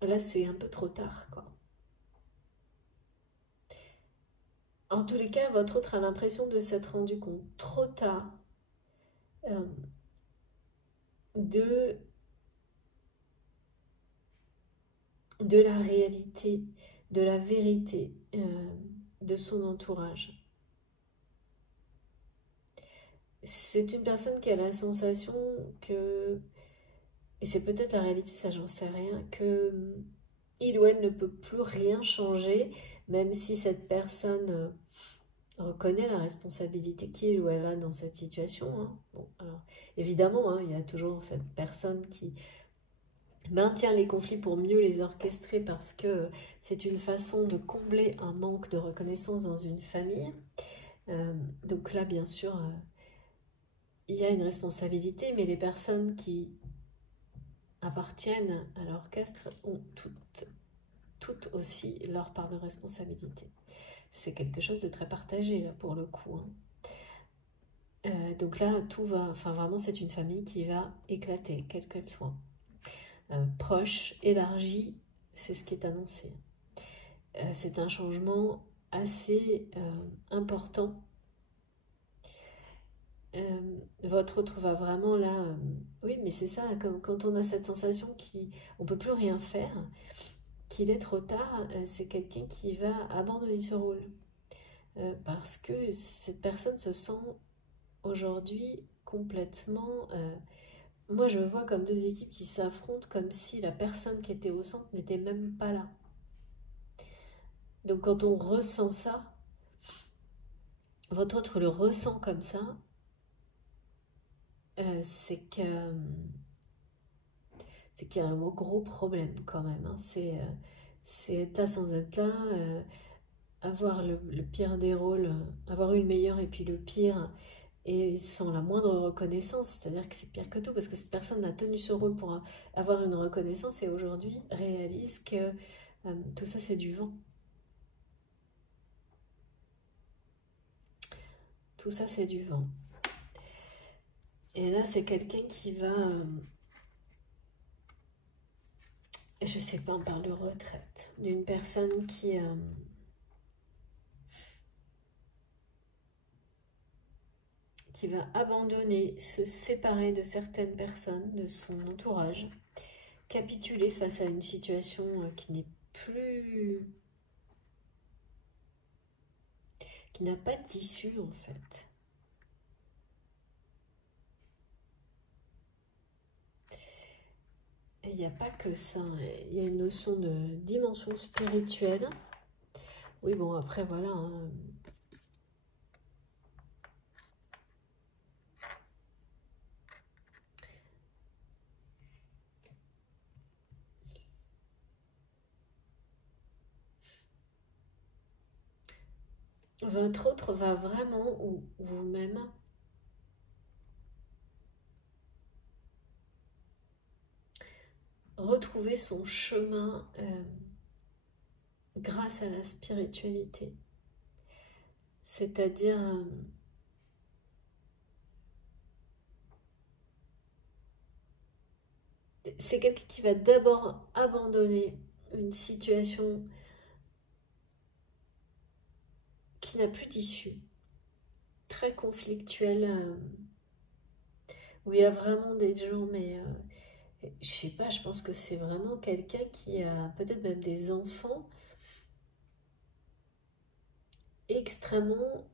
Là, c'est un peu trop tard, quoi. En tous les cas, votre autre a l'impression de s'être rendu compte trop tard euh, de, de la réalité, de la vérité de son entourage. C'est une personne qui a la sensation que, et c'est peut-être la réalité, ça j'en sais rien, que il ou elle ne peut plus rien changer, même si cette personne reconnaît la responsabilité qu'il ou elle a dans cette situation. Hein. Bon, alors, évidemment, hein, il y a toujours cette personne qui maintient les conflits pour mieux les orchestrer parce que c'est une façon de combler un manque de reconnaissance dans une famille. Donc là, bien sûr, il y a une responsabilité, mais les personnes qui appartiennent à l'orchestre ont toutes aussi leur part de responsabilité. C'est quelque chose de très partagé, là, pour le coup. Hein. Donc là, tout va... Enfin, vraiment, c'est une famille qui va éclater, quelle qu'elle soit. Proche, élargie, c'est ce qui est annoncé. C'est un changement assez important. Votre autre va vraiment là... oui, mais c'est ça, quand on a cette sensation qu'on ne peut plus rien faire, qu'il est trop tard, c'est quelqu'un qui va abandonner ce rôle. Parce que cette personne se sent aujourd'hui complètement... moi, je me vois comme deux équipes qui s'affrontent comme si la personne qui était au centre n'était même pas là. Donc quand on ressent ça, votre autre le ressent comme ça, c'est qu'il y a un gros problème quand même. Hein. C'est être là sans être là, avoir le pire des rôles, avoir eu le meilleur et puis le pire, et sans la moindre reconnaissance. C'est-à-dire que c'est pire que tout, parce que cette personne a tenu ce rôle pour avoir une reconnaissance et aujourd'hui réalise que tout ça c'est du vent. Tout ça c'est du vent. Et là c'est quelqu'un qui va... je sais pas, on parle de retraite, d'une personne qui va abandonner, se séparer de certaines personnes, de son entourage, capituler face à une situation qui n'est plus... qui n'a pas d'issue en fait. Et il n'y a pas que ça, il y a une notion de dimension spirituelle. Oui, bon, après, voilà. Hein. votre autre va vraiment, ou vous-même, retrouver son chemin grâce à la spiritualité. C'est-à-dire, c'est quelqu'un qui va d'abord abandonner une situation qui n'a plus d'issue, très conflictuelle, où il y a vraiment des gens, mais je sais pas, je pense que c'est vraiment quelqu'un qui a peut-être même des enfants extrêmement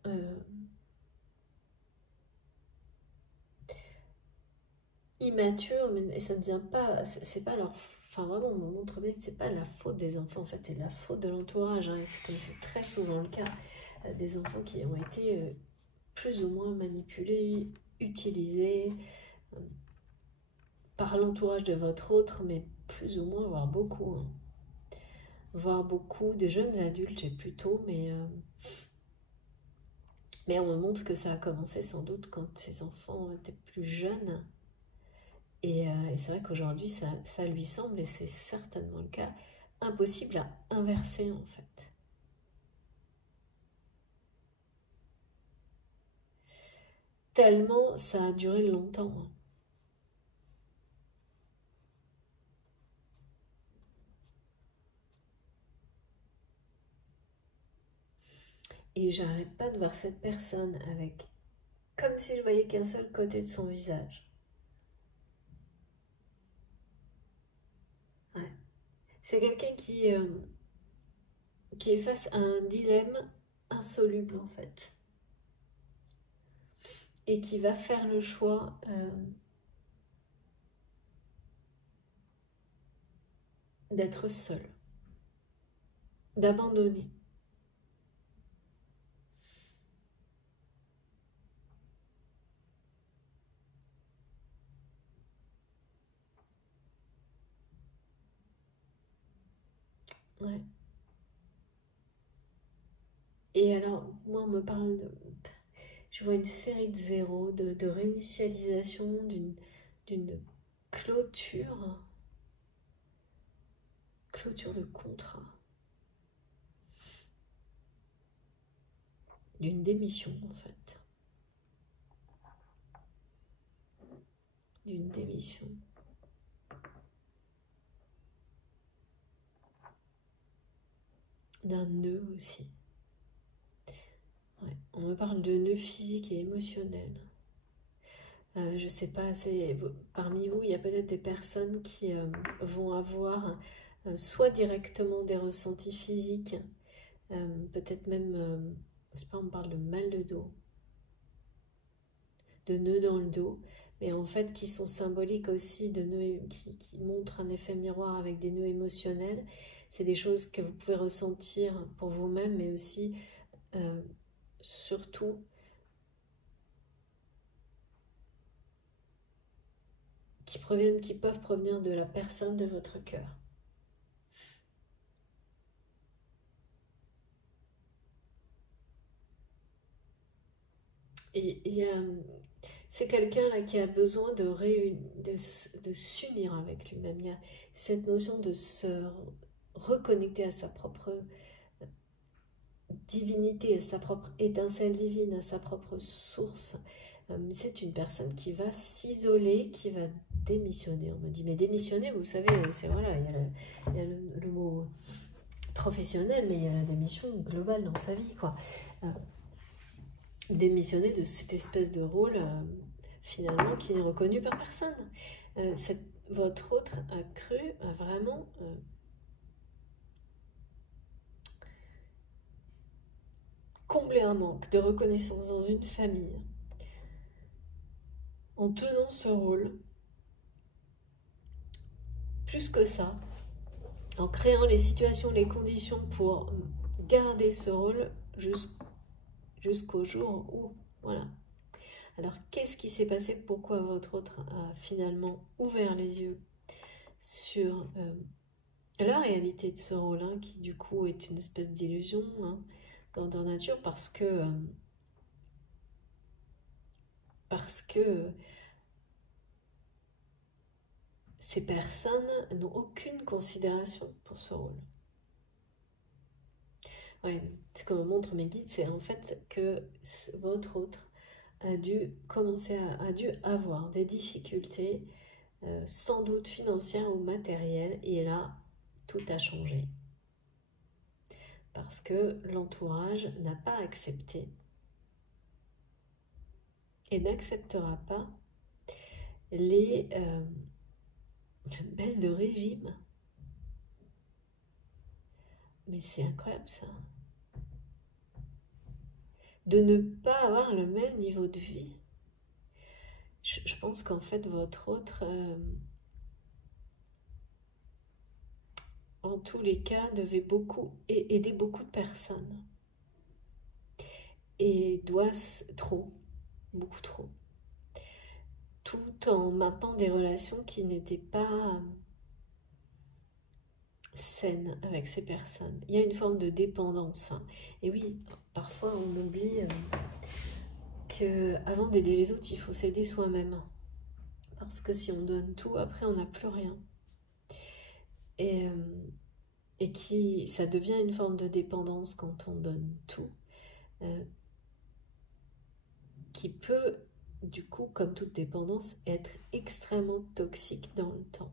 immatures, mais ça ne vient pas, c'est pas leur, enfin vraiment on me montre bien que c'est pas la faute des enfants, en fait c'est la faute de l'entourage, hein, et c'est comme c'est très souvent le cas, des enfants qui ont été plus ou moins manipulés, utilisés par l'entourage de votre autre, mais plus ou moins, voire beaucoup, hein. Voire beaucoup de jeunes adultes, j'ai plutôt, mais on me montre que ça a commencé sans doute quand ces enfants étaient plus jeunes. Et c'est vrai qu'aujourd'hui, ça lui semble, et c'est certainement le cas, impossible à inverser en fait. Tellement ça a duré longtemps, hein. Et j'arrête pas de voir cette personne avec, comme si je voyais qu'un seul côté de son visage. Ouais. C'est quelqu'un qui est face à un dilemme insoluble en fait. Et qui va faire le choix d'être seul, d'abandonner. Ouais. Et alors, moi, on me parle de... Je vois une série de zéros, de réinitialisation, d'une clôture, clôture de contrat, d'une démission en fait, d'une démission, d'un nœud aussi. Ouais. On me parle de nœud physique et émotionnel. Je sais pas, parmi vous, il y a peut-être des personnes qui vont avoir soit directement des ressentis physiques, peut-être même, je sais pas, on me parle de mal de dos, de nœuds dans le dos, mais en fait qui sont symboliques aussi de nœuds, qui montrent un effet miroir avec des nœuds émotionnels. C'est des choses que vous pouvez ressentir pour vous-même, mais aussi, surtout, qui peuvent provenir de la personne de votre cœur. Et c'est quelqu'un là qui a besoin de s'unir avec lui-même. Il y a cette notion de se reconnecter à sa propre divinité, à sa propre étincelle divine, à sa propre source. C'est une personne qui va s'isoler, qui va démissionner. On me dit, mais démissionner, vous savez, c'est voilà, il y a le mot professionnel, mais il y a la démission globale dans sa vie, quoi. Démissionner de cette espèce de rôle finalement qui n'est reconnu par personne. Votre autre a cru à vraiment combler un manque de reconnaissance dans une famille en tenant ce rôle. Plus que ça, en créant les situations, les conditions pour garder ce rôle jusqu'au jour où, voilà. Alors, qu'est-ce qui s'est passé? Pourquoi votre autre a finalement ouvert les yeux sur la réalité de ce rôle, hein, qui du coup est une espèce d'illusion, hein, grandeur nature parce que ces personnes n'ont aucune considération pour ce rôle. Ouais, ce que me montrent mes guides, c'est en fait que votre autre a dû avoir des difficultés, sans doute financières ou matérielles, et là, tout a changé. Parce que l'entourage n'a pas accepté et n'acceptera pas les baisses de régime. Mais c'est incroyable ça. De ne pas avoir le même niveau de vie. Je pense qu'en fait, votre autre, en tous les cas, devait aider beaucoup de personnes. Et doit beaucoup trop. Tout en maintenant des relations qui n'étaient pas saines avec ces personnes. Il y a une forme de dépendance. Et oui, parfois on oublie qu'avant d'aider les autres, il faut s'aider soi-même. Parce que si on donne tout, après on n'a plus rien. Et ça devient une forme de dépendance quand on donne tout. Qui peut, du coup, comme toute dépendance, être extrêmement toxique dans le temps.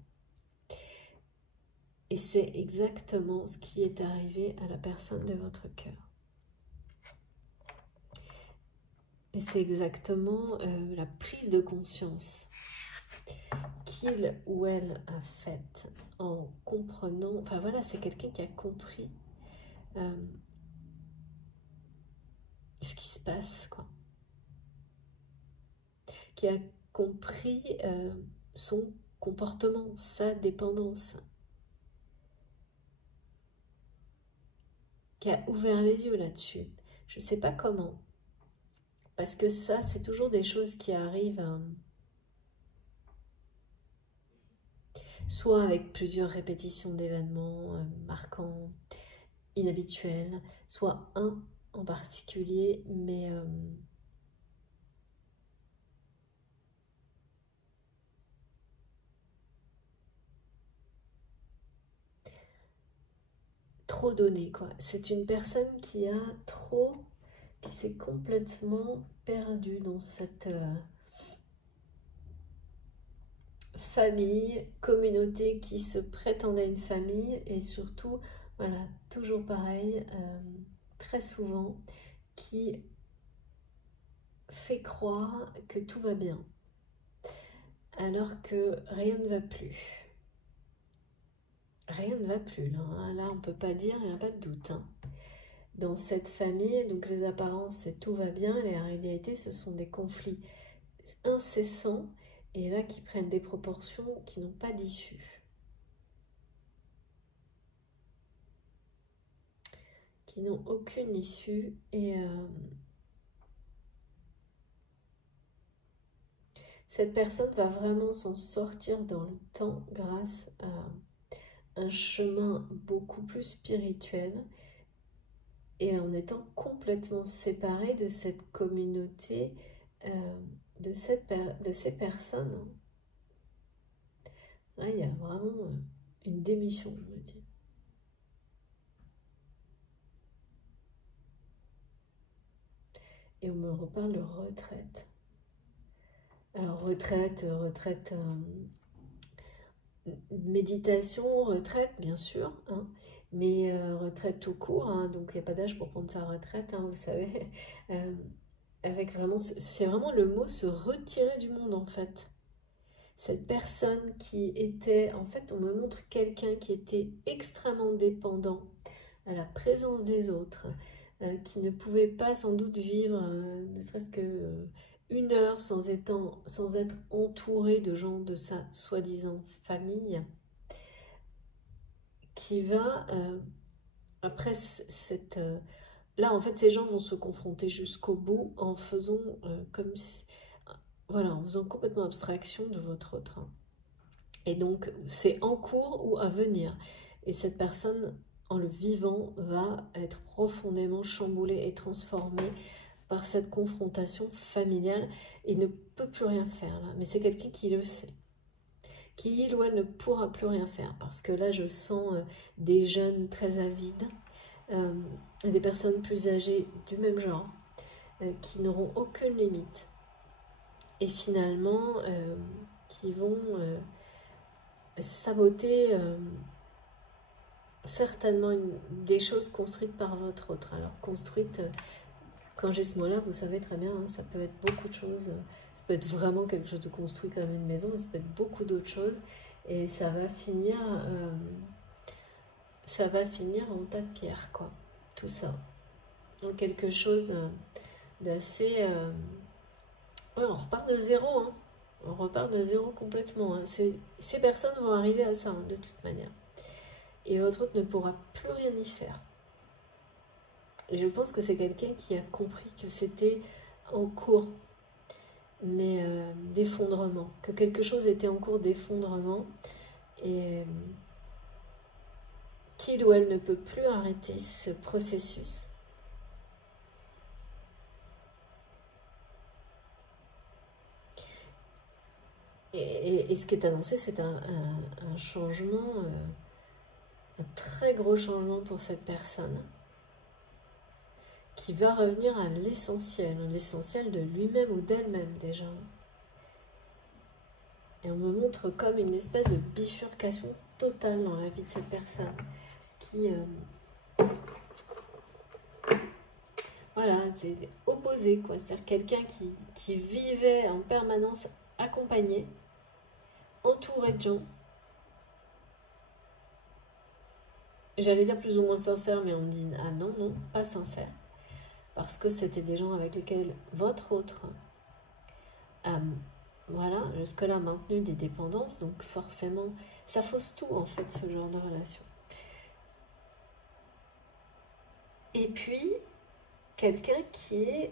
Et c'est exactement ce qui est arrivé à la personne de votre cœur. Et c'est exactement la prise de conscience qu'il ou elle a faite en comprenant... Enfin voilà, c'est quelqu'un qui a compris ce qui se passe, quoi. Qui a compris son comportement, sa dépendance. Qui a ouvert les yeux là-dessus. Je ne sais pas comment. Parce que ça, c'est toujours des choses qui arrivent soit avec plusieurs répétitions d'événements marquants, inhabituels, soit un en particulier, mais trop donné, quoi. C'est une personne qui s'est complètement perdue dans cette famille, communauté qui se prétendait une famille, et surtout, voilà, toujours pareil, très souvent, qui fait croire que tout va bien, alors que rien ne va plus. Rien ne va plus, là, hein. Là on ne peut pas dire, il n'y a pas de doute. Hein. Dans cette famille, donc les apparences, c'est tout va bien, les réalités, ce sont des conflits incessants, et là qui prennent des proportions qui n'ont pas d'issue. Qui n'ont aucune issue, et cette personne va vraiment s'en sortir dans le temps grâce à un chemin beaucoup plus spirituel, et en étant complètement séparée de cette communauté, de ces personnes. Là, il y a vraiment une démission, je me dis. Et on me reparle de retraite. Alors, retraite, méditation, retraite, bien sûr, hein, mais retraite tout court, hein, donc il n'y a pas d'âge pour prendre sa retraite, hein, vous savez. Avec vraiment, c'est vraiment le mot se retirer du monde, en fait. Cette personne qui était, en fait, on me montre quelqu'un qui était extrêmement dépendant à la présence des autres, qui ne pouvait pas sans doute vivre, ne serait-ce que une heure sans être entouré de gens de sa soi-disant famille, qui va, après cette... là, en fait, ces gens vont se confronter jusqu'au bout en faisant comme si... Voilà, en faisant complètement abstraction de votre autre. Et donc, c'est en cours ou à venir. Et cette personne, en le vivant, va être profondément chamboulé et transformé par cette confrontation familiale et ne peut plus rien faire là. Mais c'est quelqu'un qui le sait, qui il ou elle ne pourra plus rien faire, parce que là je sens des jeunes très avides, des personnes plus âgées du même genre, qui n'auront aucune limite et finalement qui vont saboter certainement des choses construites par votre autre. Alors construites, quand j'ai ce mot-là, vous savez très bien, hein, ça peut être beaucoup de choses. Ça peut être vraiment quelque chose de construit comme une maison, mais ça peut être beaucoup d'autres choses. Et ça va finir en tas de pierres, quoi. Tout ça. Donc quelque chose d'assez... Ouais, on repart de zéro, hein. On repart de zéro complètement. Hein. Ces personnes vont arriver à ça, hein, de toute manière. Et votre autre ne pourra plus rien y faire. Je pense que c'est quelqu'un qui a compris que c'était en cours, mais d'effondrement, que quelque chose était en cours d'effondrement et qu'il ou elle ne peut plus arrêter ce processus. Et ce qui est annoncé, c'est un changement, un très gros changement pour cette personne, qui va revenir à l'essentiel de lui-même ou d'elle-même déjà. Et on me montre comme une espèce de bifurcation totale dans la vie de cette personne, qui... voilà, c'est opposé, quoi. C'est-à-dire quelqu'un qui vivait en permanence accompagné, entouré de gens. J'allais dire plus ou moins sincère, mais on me dit, ah non, non, pas sincère. Parce que c'était des gens avec lesquels votre autre a, voilà, jusque-là maintenu des dépendances. Donc forcément, ça fausse tout, en fait, ce genre de relation. Et puis, quelqu'un qui est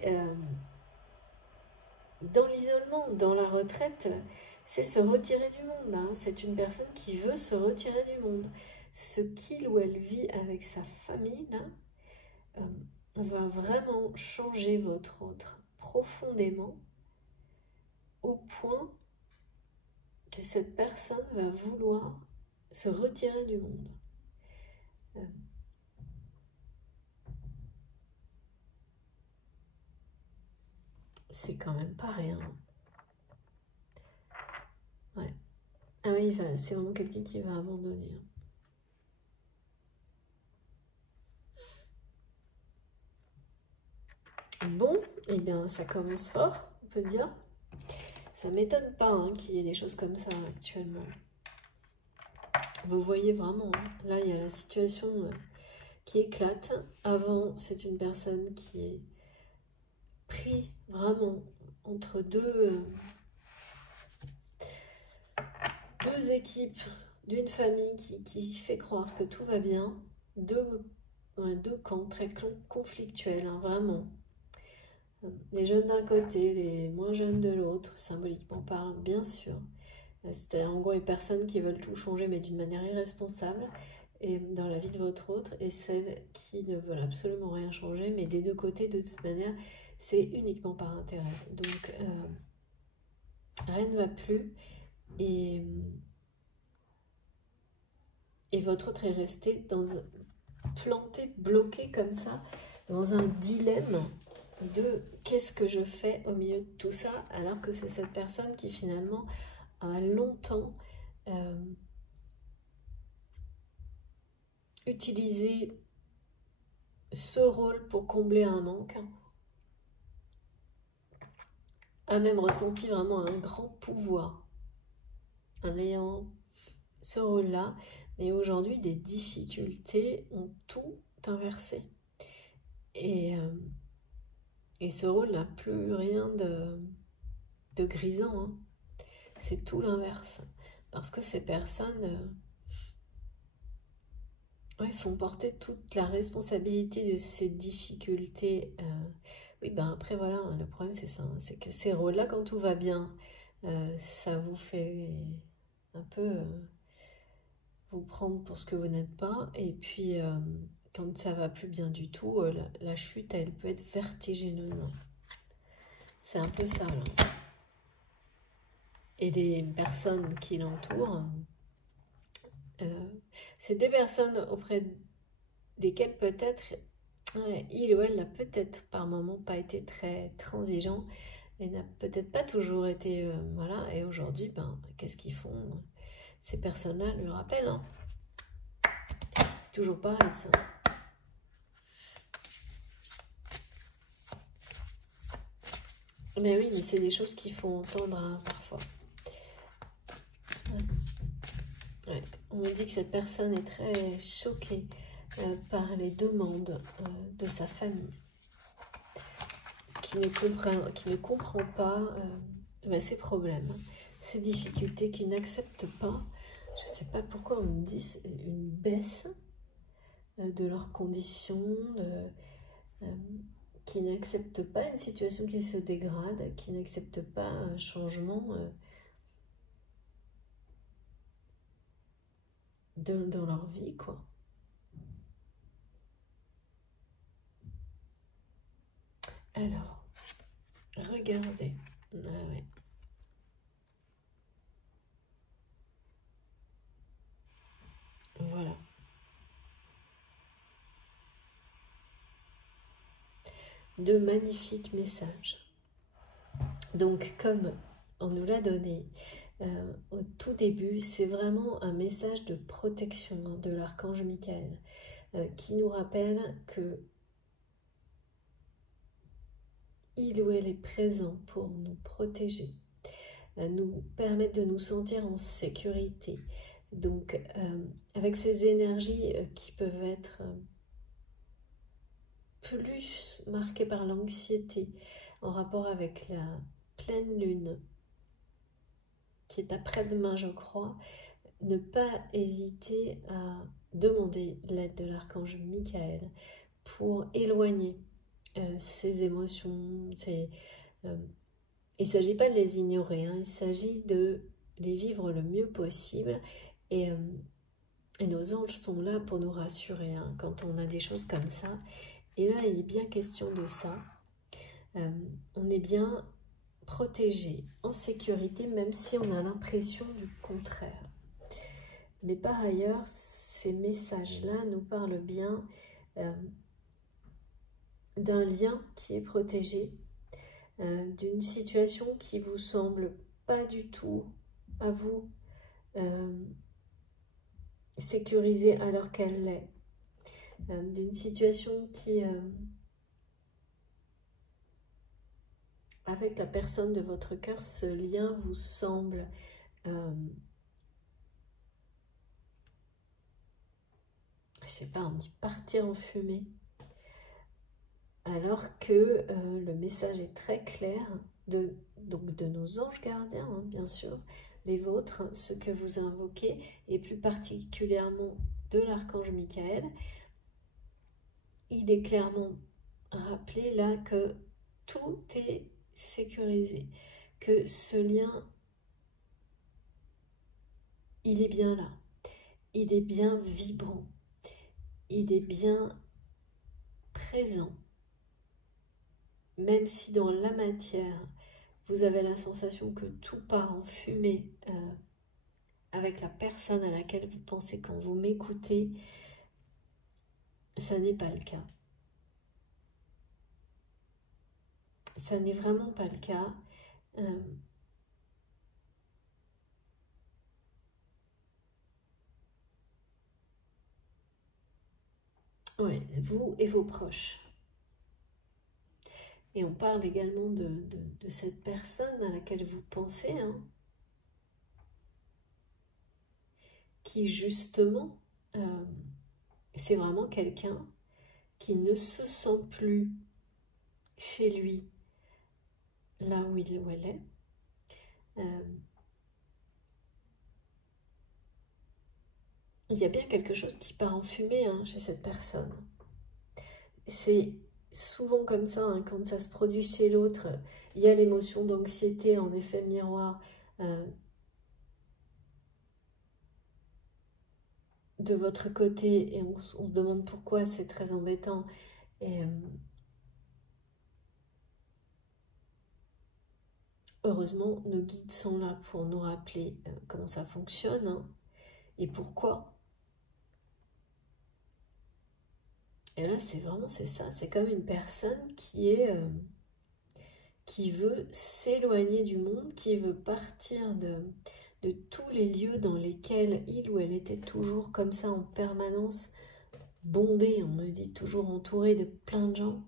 dans l'isolement, dans la retraite, c'est se retirer du monde. Hein. C'est une personne qui veut se retirer du monde. Ce qu'il ou elle vit avec sa famille, là, va vraiment changer votre autre profondément, au point que cette personne va vouloir se retirer du monde. C'est quand même pas rien. Ouais. Ah oui, c'est vraiment quelqu'un qui va abandonner. Bon, eh bien, ça commence fort, on peut dire. Ça ne m'étonne pas hein, qu'il y ait des choses comme ça actuellement. Vous voyez vraiment, hein, là, il y a la situation qui éclate. Avant, c'est une personne qui est pris vraiment entre deux équipes d'une famille qui fait croire que tout va bien. Deux camps très conflictuels, hein, vraiment. Les jeunes d'un côté, les moins jeunes de l'autre, symboliquement parlant, bien sûr. C'est en gros les personnes qui veulent tout changer, mais d'une manière irresponsable, et dans la vie de votre autre, et celles qui ne veulent absolument rien changer, mais des deux côtés, de toute manière, c'est uniquement par intérêt. Donc, rien ne va plus, et votre autre est resté planté, bloqué comme ça, dans un dilemme de qu'est-ce que je fais au milieu de tout ça, alors que c'est cette personne qui finalement a longtemps utilisé ce rôle pour combler un manque, a même ressenti vraiment un grand pouvoir en ayant ce rôle-là, mais aujourd'hui des difficultés ont tout inversé. Et ce rôle n'a plus rien de grisant, hein. C'est tout l'inverse. Parce que ces personnes font porter toute la responsabilité de ces difficultés. Oui, ben après, voilà, hein, le problème, c'est ça. Hein, c'est que ces rôles-là, quand tout va bien, ça vous fait un peu vous prendre pour ce que vous n'êtes pas. Et puis, quand ça va plus bien du tout, la chute, elle peut être vertigineuse. C'est un peu ça, là. Et les personnes qui l'entourent, c'est des personnes auprès desquelles peut-être il ou elle n'a peut-être par moment pas été très transigeant et n'a peut-être pas toujours été, voilà, et aujourd'hui, ben, qu'est-ce qu'ils font? Ces personnes-là le rappellent, hein. Toujours pareil, ça. Mais oui, mais c'est des choses qu'il faut entendre, hein, parfois. Ouais. On me dit que cette personne est très choquée par les demandes de sa famille, qui ne comprend pas ses problèmes, ses difficultés, qui n'accepte pas. Je ne sais pas pourquoi on me dit une baisse de leurs conditions, qui n'acceptent pas une situation qui se dégrade, qui n'acceptent pas un changement dans leur vie, quoi. Alors, regardez. Ah ouais. Voilà. De magnifiques messages. Donc, comme on nous l'a donné au tout début, c'est vraiment un message de protection de l'archange Michael qui nous rappelle que il ou elle est présent pour nous protéger, nous permettre de nous sentir en sécurité. Donc, avec ces énergies qui peuvent être plus marquées par l'anxiété, en rapport avec la pleine lune, qui est après-demain, je crois, ne pas hésiter à demander l'aide de l'archange Michael pour éloigner ces émotions. Il ne s'agit pas de les ignorer, hein, il s'agit de les vivre le mieux possible. Et nos anges sont là pour nous rassurer hein, quand on a des choses comme ça. Et là, il est bien question de ça. On est bien protégé, en sécurité, même si on a l'impression du contraire. Mais par ailleurs, ces messages-là nous parlent bien d'un lien qui est protégé, d'une situation qui vous semble pas du tout à vous sécurisée alors qu'elle l'est, d'une situation qui, avec la personne de votre cœur, ce lien vous semble je sais pas, on dit partir en fumée, alors que le message est très clair donc de nos anges gardiens, hein, bien sûr, les vôtres, ce que vous invoquez, et plus particulièrement de l'archange Michael. Il est clairement rappelé là que tout est sécurisé, que ce lien, il est bien là, il est bien vibrant, il est bien présent. Même si dans la matière, vous avez la sensation que tout part en fumée avec la personne à laquelle vous pensez quand vous m'écoutez, ça n'est pas le cas. Ça n'est vraiment pas le cas. Ouais, vous et vos proches. Et on parle également de cette personne à laquelle vous pensez, hein, qui justement, c'est vraiment quelqu'un qui ne se sent plus chez lui, là où il ou elle est. Il y a bien quelque chose qui part en fumée hein, chez cette personne. C'est souvent comme ça, hein, quand ça se produit chez l'autre, il y a l'émotion d'anxiété en effet miroir. de votre côté, et on se demande pourquoi, c'est très embêtant. Et heureusement, nos guides sont là pour nous rappeler comment ça fonctionne, hein, et pourquoi. Et là, c'est vraiment, c'est ça, c'est comme une personne qui veut s'éloigner du monde, qui veut partir de tous les lieux dans lesquels il ou elle était toujours comme ça en permanence, bondée, on me dit, toujours entourée de plein de gens.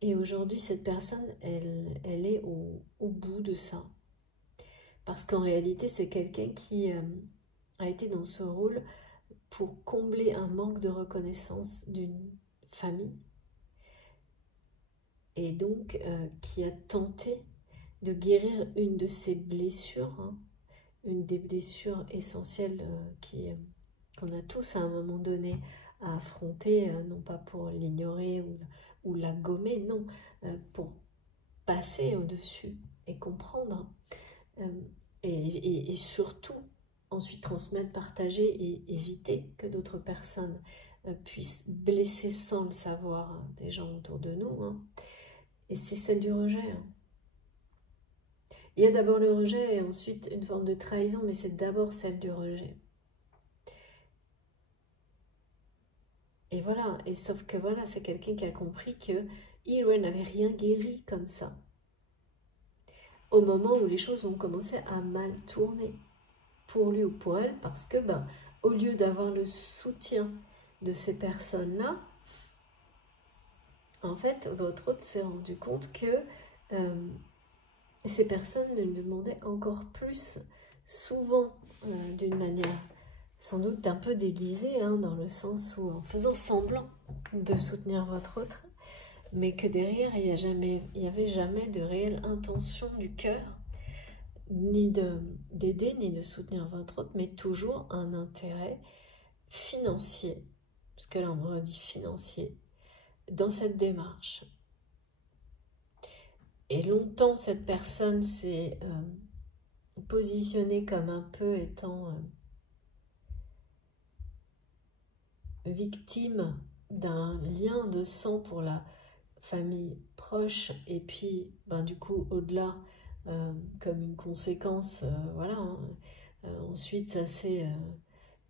Et aujourd'hui, cette personne, elle est au bout de ça. Parce qu'en réalité, c'est quelqu'un qui a été dans ce rôle pour combler un manque de reconnaissance d'une famille. Et donc, qui a tenté de guérir une de ses blessures, hein, une des blessures essentielles qu'on a tous à un moment donné à affronter, non pas pour l'ignorer ou la gommer, non, pour passer au-dessus et comprendre, et surtout ensuite transmettre, partager et éviter que d'autres personnes puissent blesser sans le savoir, hein, des gens autour de nous, hein. Et c'est celle du rejet, hein. Il y a d'abord le rejet et ensuite une forme de trahison, mais c'est d'abord celle du rejet. Et voilà, et sauf que voilà, c'est quelqu'un qui a compris que il ou elle n'avait rien guéri comme ça. Au moment où les choses ont commencé à mal tourner, pour lui ou pour elle, parce que au lieu d'avoir le soutien de ces personnes-là, en fait, votre hôte s'est rendu compte que ces personnes le demandaient encore plus souvent, d'une manière sans doute un peu déguisée, hein, dans le sens où en faisant semblant de soutenir votre autre, mais que derrière il n'y avait jamais de réelle intention du cœur, ni d'aider, ni de soutenir votre autre, mais toujours un intérêt financier, parce que là on me redit financier, dans cette démarche. Et longtemps cette personne s'est positionnée comme un peu étant victime d'un lien de sang pour la famille proche, et puis du coup au-delà, comme une conséquence, voilà, hein. Ensuite ça s'est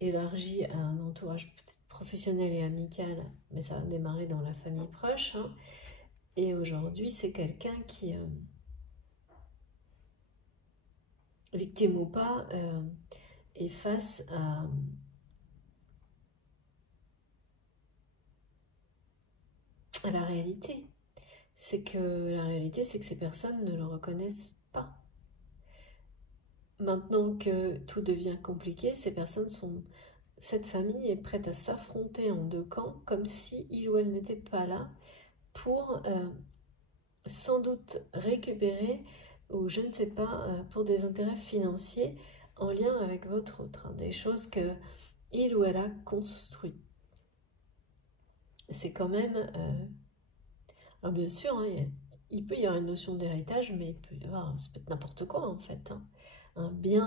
élargi à un entourage professionnel et amical, mais ça a démarré dans la famille proche, hein. Et aujourd'hui c'est quelqu'un qui, victime ou pas, est face à la réalité. C'est que la réalité, c'est que ces personnes ne le reconnaissent pas. Maintenant que tout devient compliqué, cette famille est prête à s'affronter en deux camps, comme si il ou elle n'était pas là pour sans doute récupérer, ou je ne sais pas, pour des intérêts financiers en lien avec votre autre, hein, des choses que il ou elle a construites. C'est quand même... alors bien sûr, hein, il peut y avoir une notion d'héritage, mais il peut y avoir, ça peut être n'importe quoi en fait, hein. Un bien,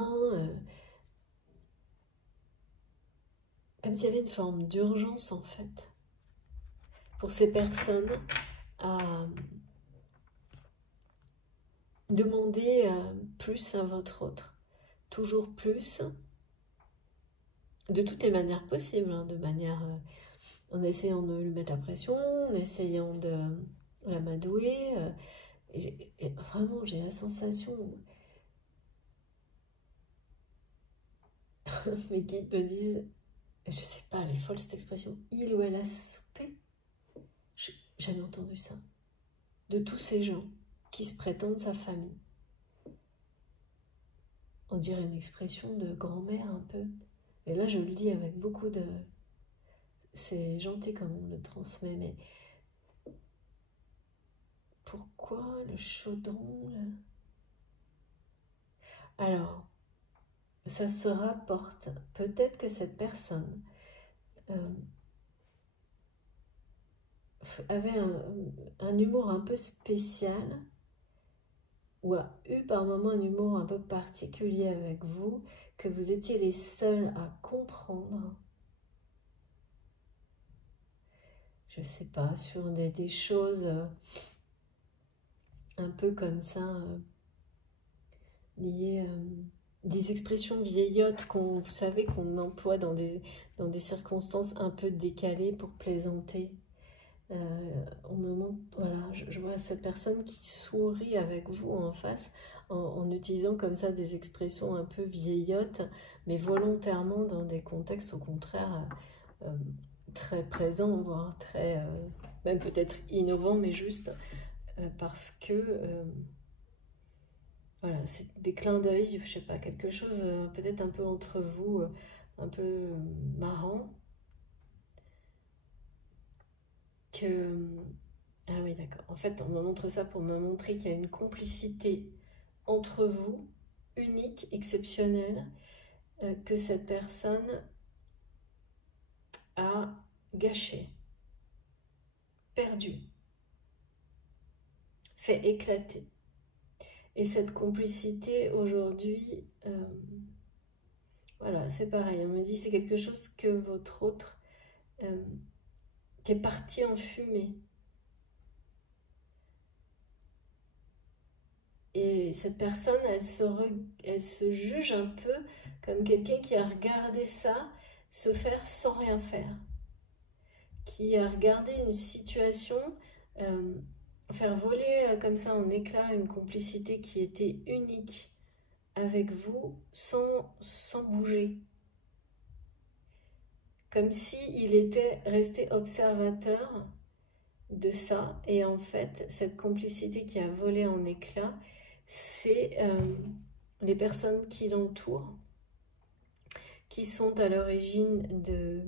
comme s'il y avait une forme d'urgence en fait, pour ces personnes à demander plus à votre autre, toujours plus, de toutes les manières possibles, hein, de manière, en essayant de lui mettre la pression, en essayant de l'amadouer, et vraiment j'ai la sensation, mes guides me disent, je sais pas, elle est folle cette expression, il ou elle a soupé. J'avais entendu ça. De tous ces gens qui se prétendent sa famille. On dirait une expression de grand-mère un peu. Et là, je le dis avec beaucoup de... C'est gentil comme on le transmet, mais... Pourquoi le chaudron là? Alors, ça se rapporte. Peut-être que cette personne avait un humour un peu spécial, ou a eu par moments un humour un peu particulier avec vous, que vous étiez les seuls à comprendre. Je sais pas, sur des choses un peu comme ça, liées des expressions vieillottes vous savez, qu'on emploie dans des circonstances un peu décalées pour plaisanter. Au moment, voilà, je vois cette personne qui sourit avec vous en face en utilisant comme ça des expressions un peu vieillottes, mais volontairement dans des contextes au contraire très présents, voire très, même peut-être innovants, mais juste parce que, voilà, c'est des clins d'œil, je sais pas, quelque chose peut-être un peu entre vous, un peu marrant, que... Ah oui, d'accord. En fait, on me montre ça pour me montrer qu'il y a une complicité entre vous, unique, exceptionnelle, que cette personne a gâché, perdu, fait éclater. Et cette complicité, aujourd'hui, voilà, c'est pareil. On me dit c'est quelque chose que votre autre, qui est parti en fumée. Et cette personne, elle se juge un peu comme quelqu'un qui a regardé ça se faire sans rien faire. Qui a regardé une situation faire voler comme ça en éclats une complicité qui était unique avec vous sans bouger. Comme s'il était resté observateur de ça. Et en fait, cette complicité qui a volé en éclats, c'est les personnes qui l'entourent, qui sont à l'origine de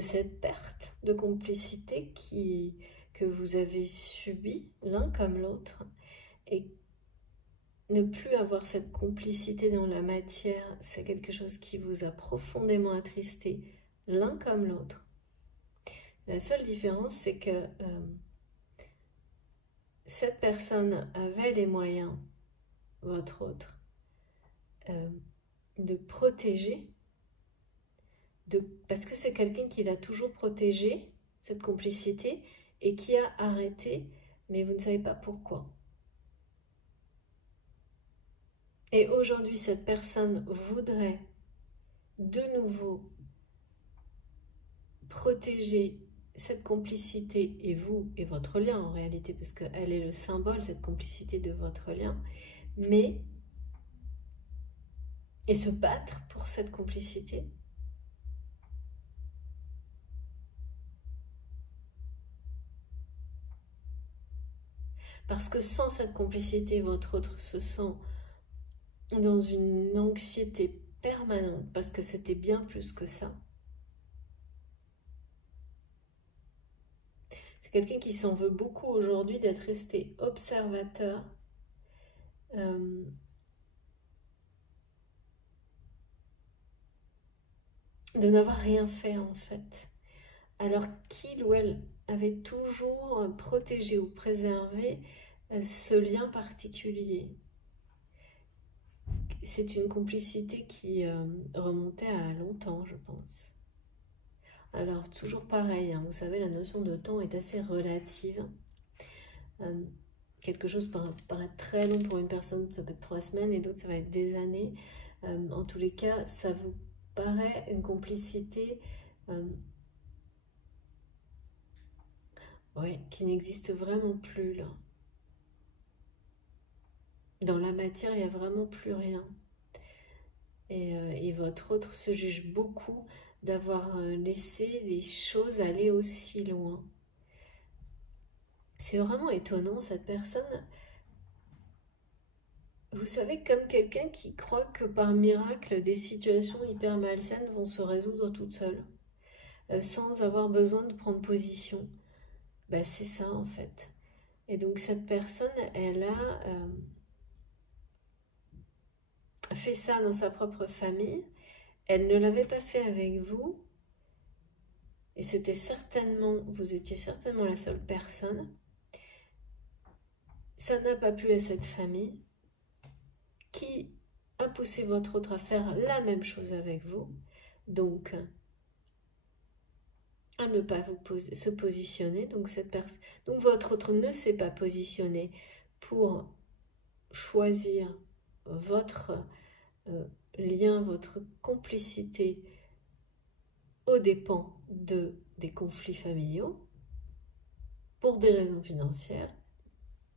cette perte de complicité que vous avez subie l'un comme l'autre. Et ne plus avoir cette complicité dans la matière, c'est quelque chose qui vous a profondément attristé l'un comme l'autre. La seule différence, c'est que cette personne avait les moyens, votre autre, de protéger, parce que c'est quelqu'un qui l'a toujours protégé, cette complicité, et qui a arrêté, mais vous ne savez pas pourquoi. Et aujourd'hui, cette personne voudrait de nouveau protéger cette complicité, et vous, et votre lien en réalité, parce qu'elle est le symbole, cette complicité de votre lien, mais, et se battre pour cette complicité. Parce que sans cette complicité, votre autre se sent dans une anxiété permanente, parce que c'était bien plus que ça. C'est quelqu'un qui s'en veut beaucoup aujourd'hui d'être resté observateur, de n'avoir rien fait en fait. Alors qu'il ou elle avait toujours protégé ou préservé ce lien particulier. C'est une complicité qui remontait à longtemps, je pense. Alors, toujours pareil, hein, vous savez, la notion de temps est assez relative. Quelque chose peut paraître très long pour une personne, ça peut être 3 semaines, et d'autres, ça va être des années. En tous les cas, ça vous paraît une complicité qui n'existe vraiment plus, là. Dans la matière, il n'y a vraiment plus rien. Et votre autre se juge beaucoup d'avoir laissé les choses aller aussi loin. C'est vraiment étonnant, cette personne. Vous savez, comme quelqu'un qui croit que par miracle, des situations hyper malsaines vont se résoudre toutes seules, sans avoir besoin de prendre position. Ben, c'est ça, en fait. Et donc, cette personne, elle a fait ça dans sa propre famille. Elle ne l'avait pas fait avec vous. Et c'était certainement, vous étiez certainement la seule personne. ça n'a pas plu à cette famille qui a poussé votre autre à faire la même chose avec vous. Donc, à ne pas se positionner. Donc, votre autre ne s'est pas positionné pour choisir votre lien, votre complicité aux dépens des conflits familiaux, pour des raisons financières,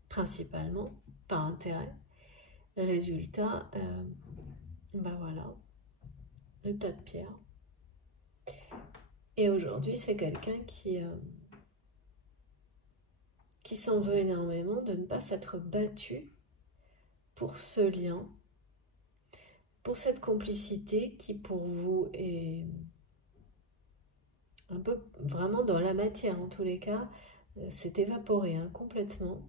principalement, par intérêt. Résultat, ben voilà, le tas de pierres. Et aujourd'hui, c'est quelqu'un qui s'en veut énormément de ne pas s'être battu pour ce lien, pour cette complicité qui pour vous est un peu vraiment dans la matière en tous les cas, s'est évaporé hein, complètement.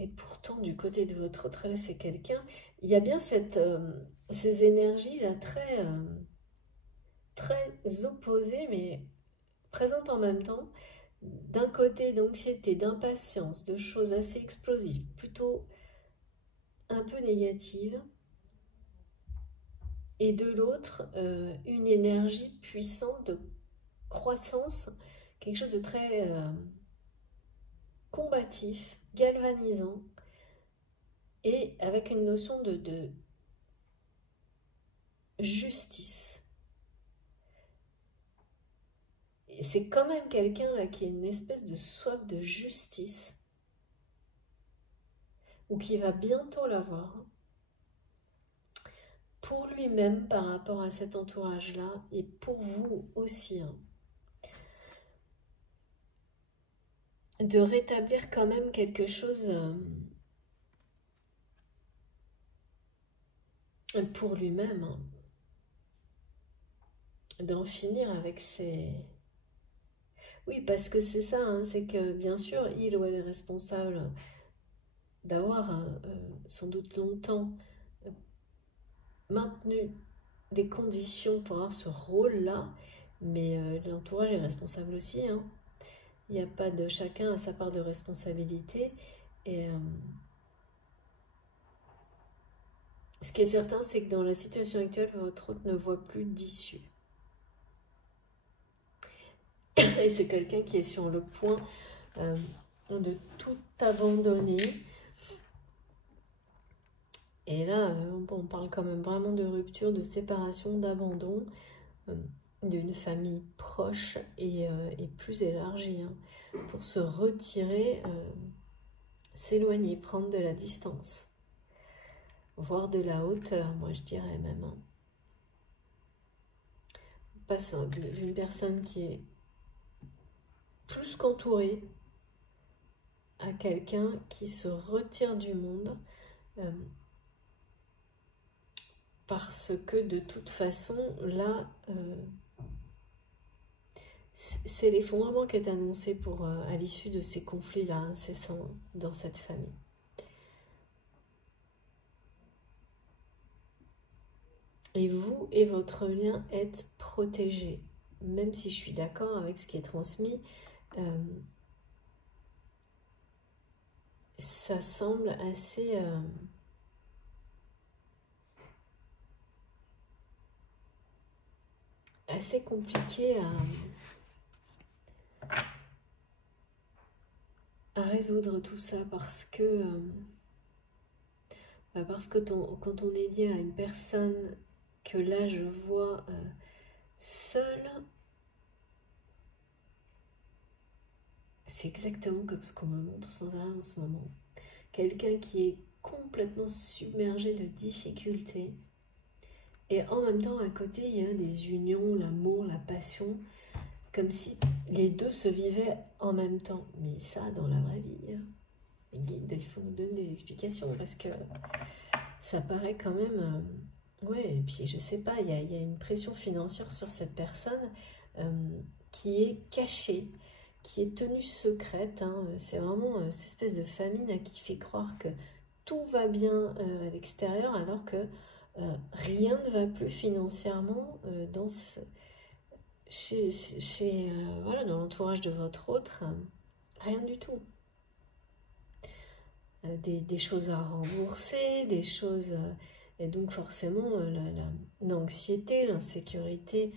Et pourtant, du côté de votre autre, c'est quelqu'un, il y a bien ces énergies-là très opposées, mais présentes en même temps. D'un côté, d'anxiété, d'impatience, de choses assez explosives, plutôt un peu négatives. Et de l'autre, une énergie puissante de croissance, quelque chose de très combatif, galvanisant, et avec une notion de justice. Et c'est quand même quelqu'un là qui a une espèce de soif de justice, ou qui va bientôt l'avoir, pour lui-même par rapport à cet entourage-là, et pour vous aussi. Hein. De rétablir quand même quelque chose pour lui-même, hein. D'en finir avec ses... Oui, parce que c'est ça, hein, c'est que bien sûr, il ou elle est responsable d'avoir sans doute longtemps maintenu des conditions pour avoir ce rôle-là, mais l'entourage est responsable aussi, hein. Il n'y a pas de chacun à sa part de responsabilité. Et ce qui est certain, c'est que dans la situation actuelle, votre autre ne voit plus d'issue. Et c'est quelqu'un qui est sur le point de tout abandonner. Et là, on parle quand même vraiment de rupture, de séparation, d'abandon d'une famille proche et plus élargie. Hein, pour se retirer, s'éloigner, prendre de la distance. Voire de la hauteur, moi je dirais même. Hein. On passe d'une personne qui est plus qu'entourée à quelqu'un qui se retire du monde parce que de toute façon, là, c'est l'effondrement qui est annoncé pour, à l'issue de ces conflits-là incessants dans cette famille. Et vous et votre lien êtes protégés, même si je suis d'accord avec ce qui est transmis. Ça semble assez compliqué à résoudre tout ça parce que quand on est lié à une personne que là je vois seule, c'est exactement comme ce qu'on me montre sans arrêt en ce moment. Quelqu'un qui est complètement submergé de difficultés et en même temps à côté il y a des unions, l'amour, la passion, comme si les deux se vivaient en même temps. Mais ça, dans la vraie vie, les guides, il faut nous donner des explications parce que ça paraît quand même... ouais, et puis je sais pas, il y a une pression financière sur cette personne qui est cachée, qui est tenue secrète. Hein. C'est vraiment cette espèce de famine qui fait croire que tout va bien à l'extérieur alors que rien ne va plus financièrement dans voilà, dans l'entourage de votre autre. Rien du tout. des choses à rembourser, des choses... et donc forcément, l'anxiété, l'insécurité,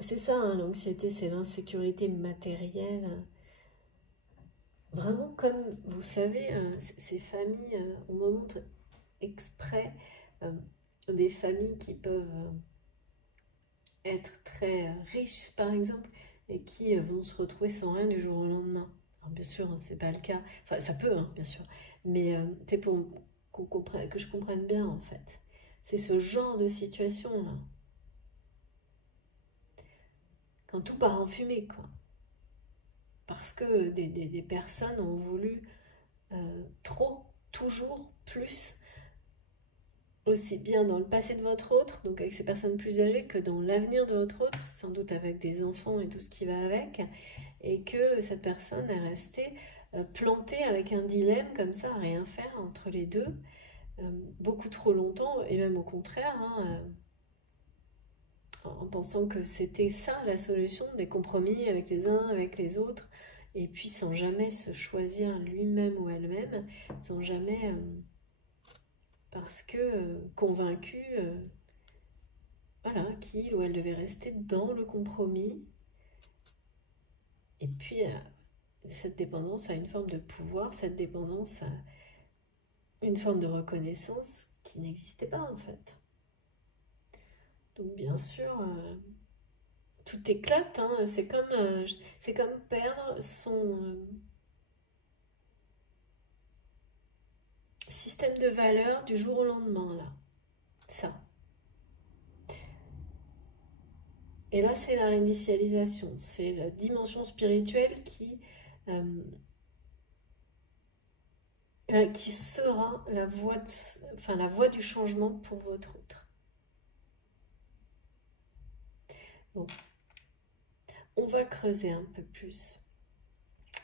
c'est ça, hein, l'anxiété, c'est l'insécurité matérielle. Vraiment, comme vous savez, ces familles, on me montre exprès des familles qui peuvent être très riches, par exemple, et qui vont se retrouver sans rien du jour au lendemain. Alors, bien sûr, hein, c'est pas le cas. Enfin, ça peut, hein, bien sûr. Mais c'est pour que je comprenne bien, en fait. C'est ce genre de situation-là. Quand tout part en fumée, quoi. Parce que des personnes ont voulu trop, toujours, plus, aussi bien dans le passé de votre autre, donc avec ces personnes plus âgées, que dans l'avenir de votre autre, sans doute avec des enfants et tout ce qui va avec, et que cette personne est restée plantée avec un dilemme comme ça, à rien faire entre les deux, beaucoup trop longtemps, et même au contraire, hein, en pensant que c'était ça la solution, des compromis avec les uns, avec les autres, et puis sans jamais se choisir lui-même ou elle-même, sans jamais... parce que convaincu, voilà, qu'il ou elle devait rester dans le compromis. Et puis, cette dépendance a une forme de pouvoir, cette dépendance a une forme de reconnaissance qui n'existait pas en fait. Donc bien sûr, tout éclate, hein. C'est comme perdre son système de valeurs du jour au lendemain, là. Ça. Et là, c'est la réinitialisation, c'est la dimension spirituelle qui sera la voie du changement pour votre autre. Bon, on va creuser un peu plus,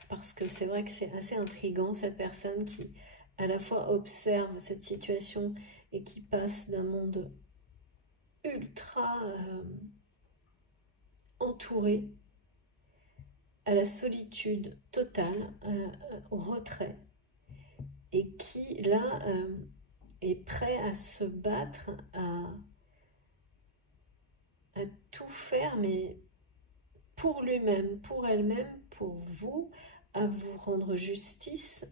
parce que c'est vrai que c'est assez intriguant, cette personne qui à la fois observe cette situation et qui passe d'un monde ultra entouré à la solitude totale, au retrait, et qui là est prêt à se battre, à tout faire, mais pour lui-même, pour elle-même, pour vous, à vous rendre justice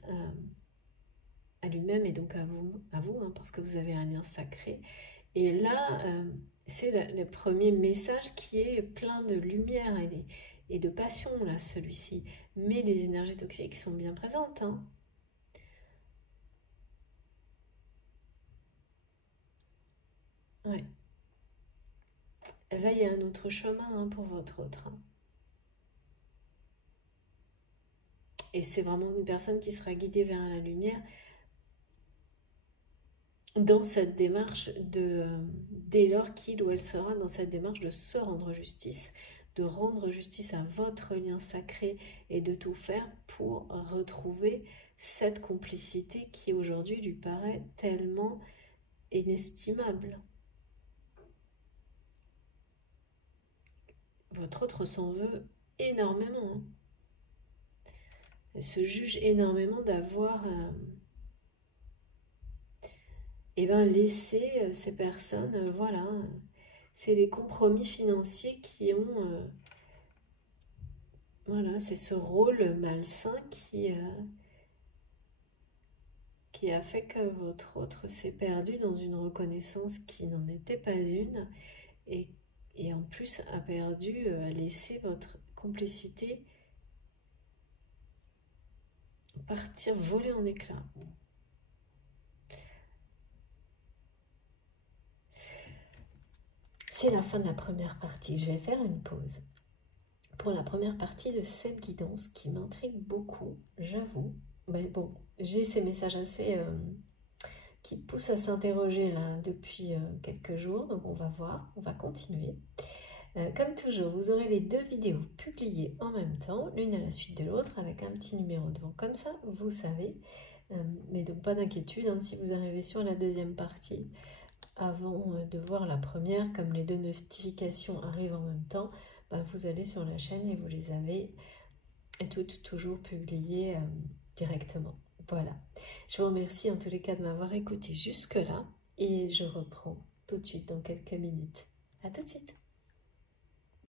à lui-même et donc à vous hein, parce que vous avez un lien sacré. Et là, c'est le premier message qui est plein de lumière et de passion, là, celui-ci. Mais les énergies toxiques sont bien présentes, hein. Ouais. Là, il y a un autre chemin hein, pour votre autre. Hein. Et c'est vraiment une personne qui sera guidée vers la lumière dans cette démarche dès lors qu'il ou elle sera dans cette démarche de se rendre justice, de rendre justice à votre lien sacré et de tout faire pour retrouver cette complicité qui aujourd'hui lui paraît tellement inestimable. Votre autre s'en veut énormément. Hein. Elle se juge énormément d'avoir laissé ces personnes, voilà, c'est les compromis financiers qui ont, voilà, c'est ce rôle malsain qui a fait que votre autre s'est perdu dans une reconnaissance qui n'en était pas une, et en plus a perdu, a laissé votre complicité partir voler en éclats. C'est la fin de la première partie. Je vais faire une pause pour la première partie de cette guidance qui m'intrigue beaucoup, j'avoue. Mais bon, j'ai ces messages assez qui poussent à s'interroger là depuis quelques jours, donc on va voir, on va continuer. Comme toujours, vous aurez les deux vidéos publiées en même temps, l'une à la suite de l'autre, avec un petit numéro devant. Comme ça, vous savez. Mais donc pas d'inquiétude, hein, si vous arrivez sur la deuxième partie avant de voir la première, comme les deux notifications arrivent en même temps, bah, vous allez sur la chaîne et vous les avez toutes toujours publiées directement. Voilà. Je vous remercie en tous les cas de m'avoir écouté jusque-là et je reprends tout de suite dans quelques minutes. À tout de suite.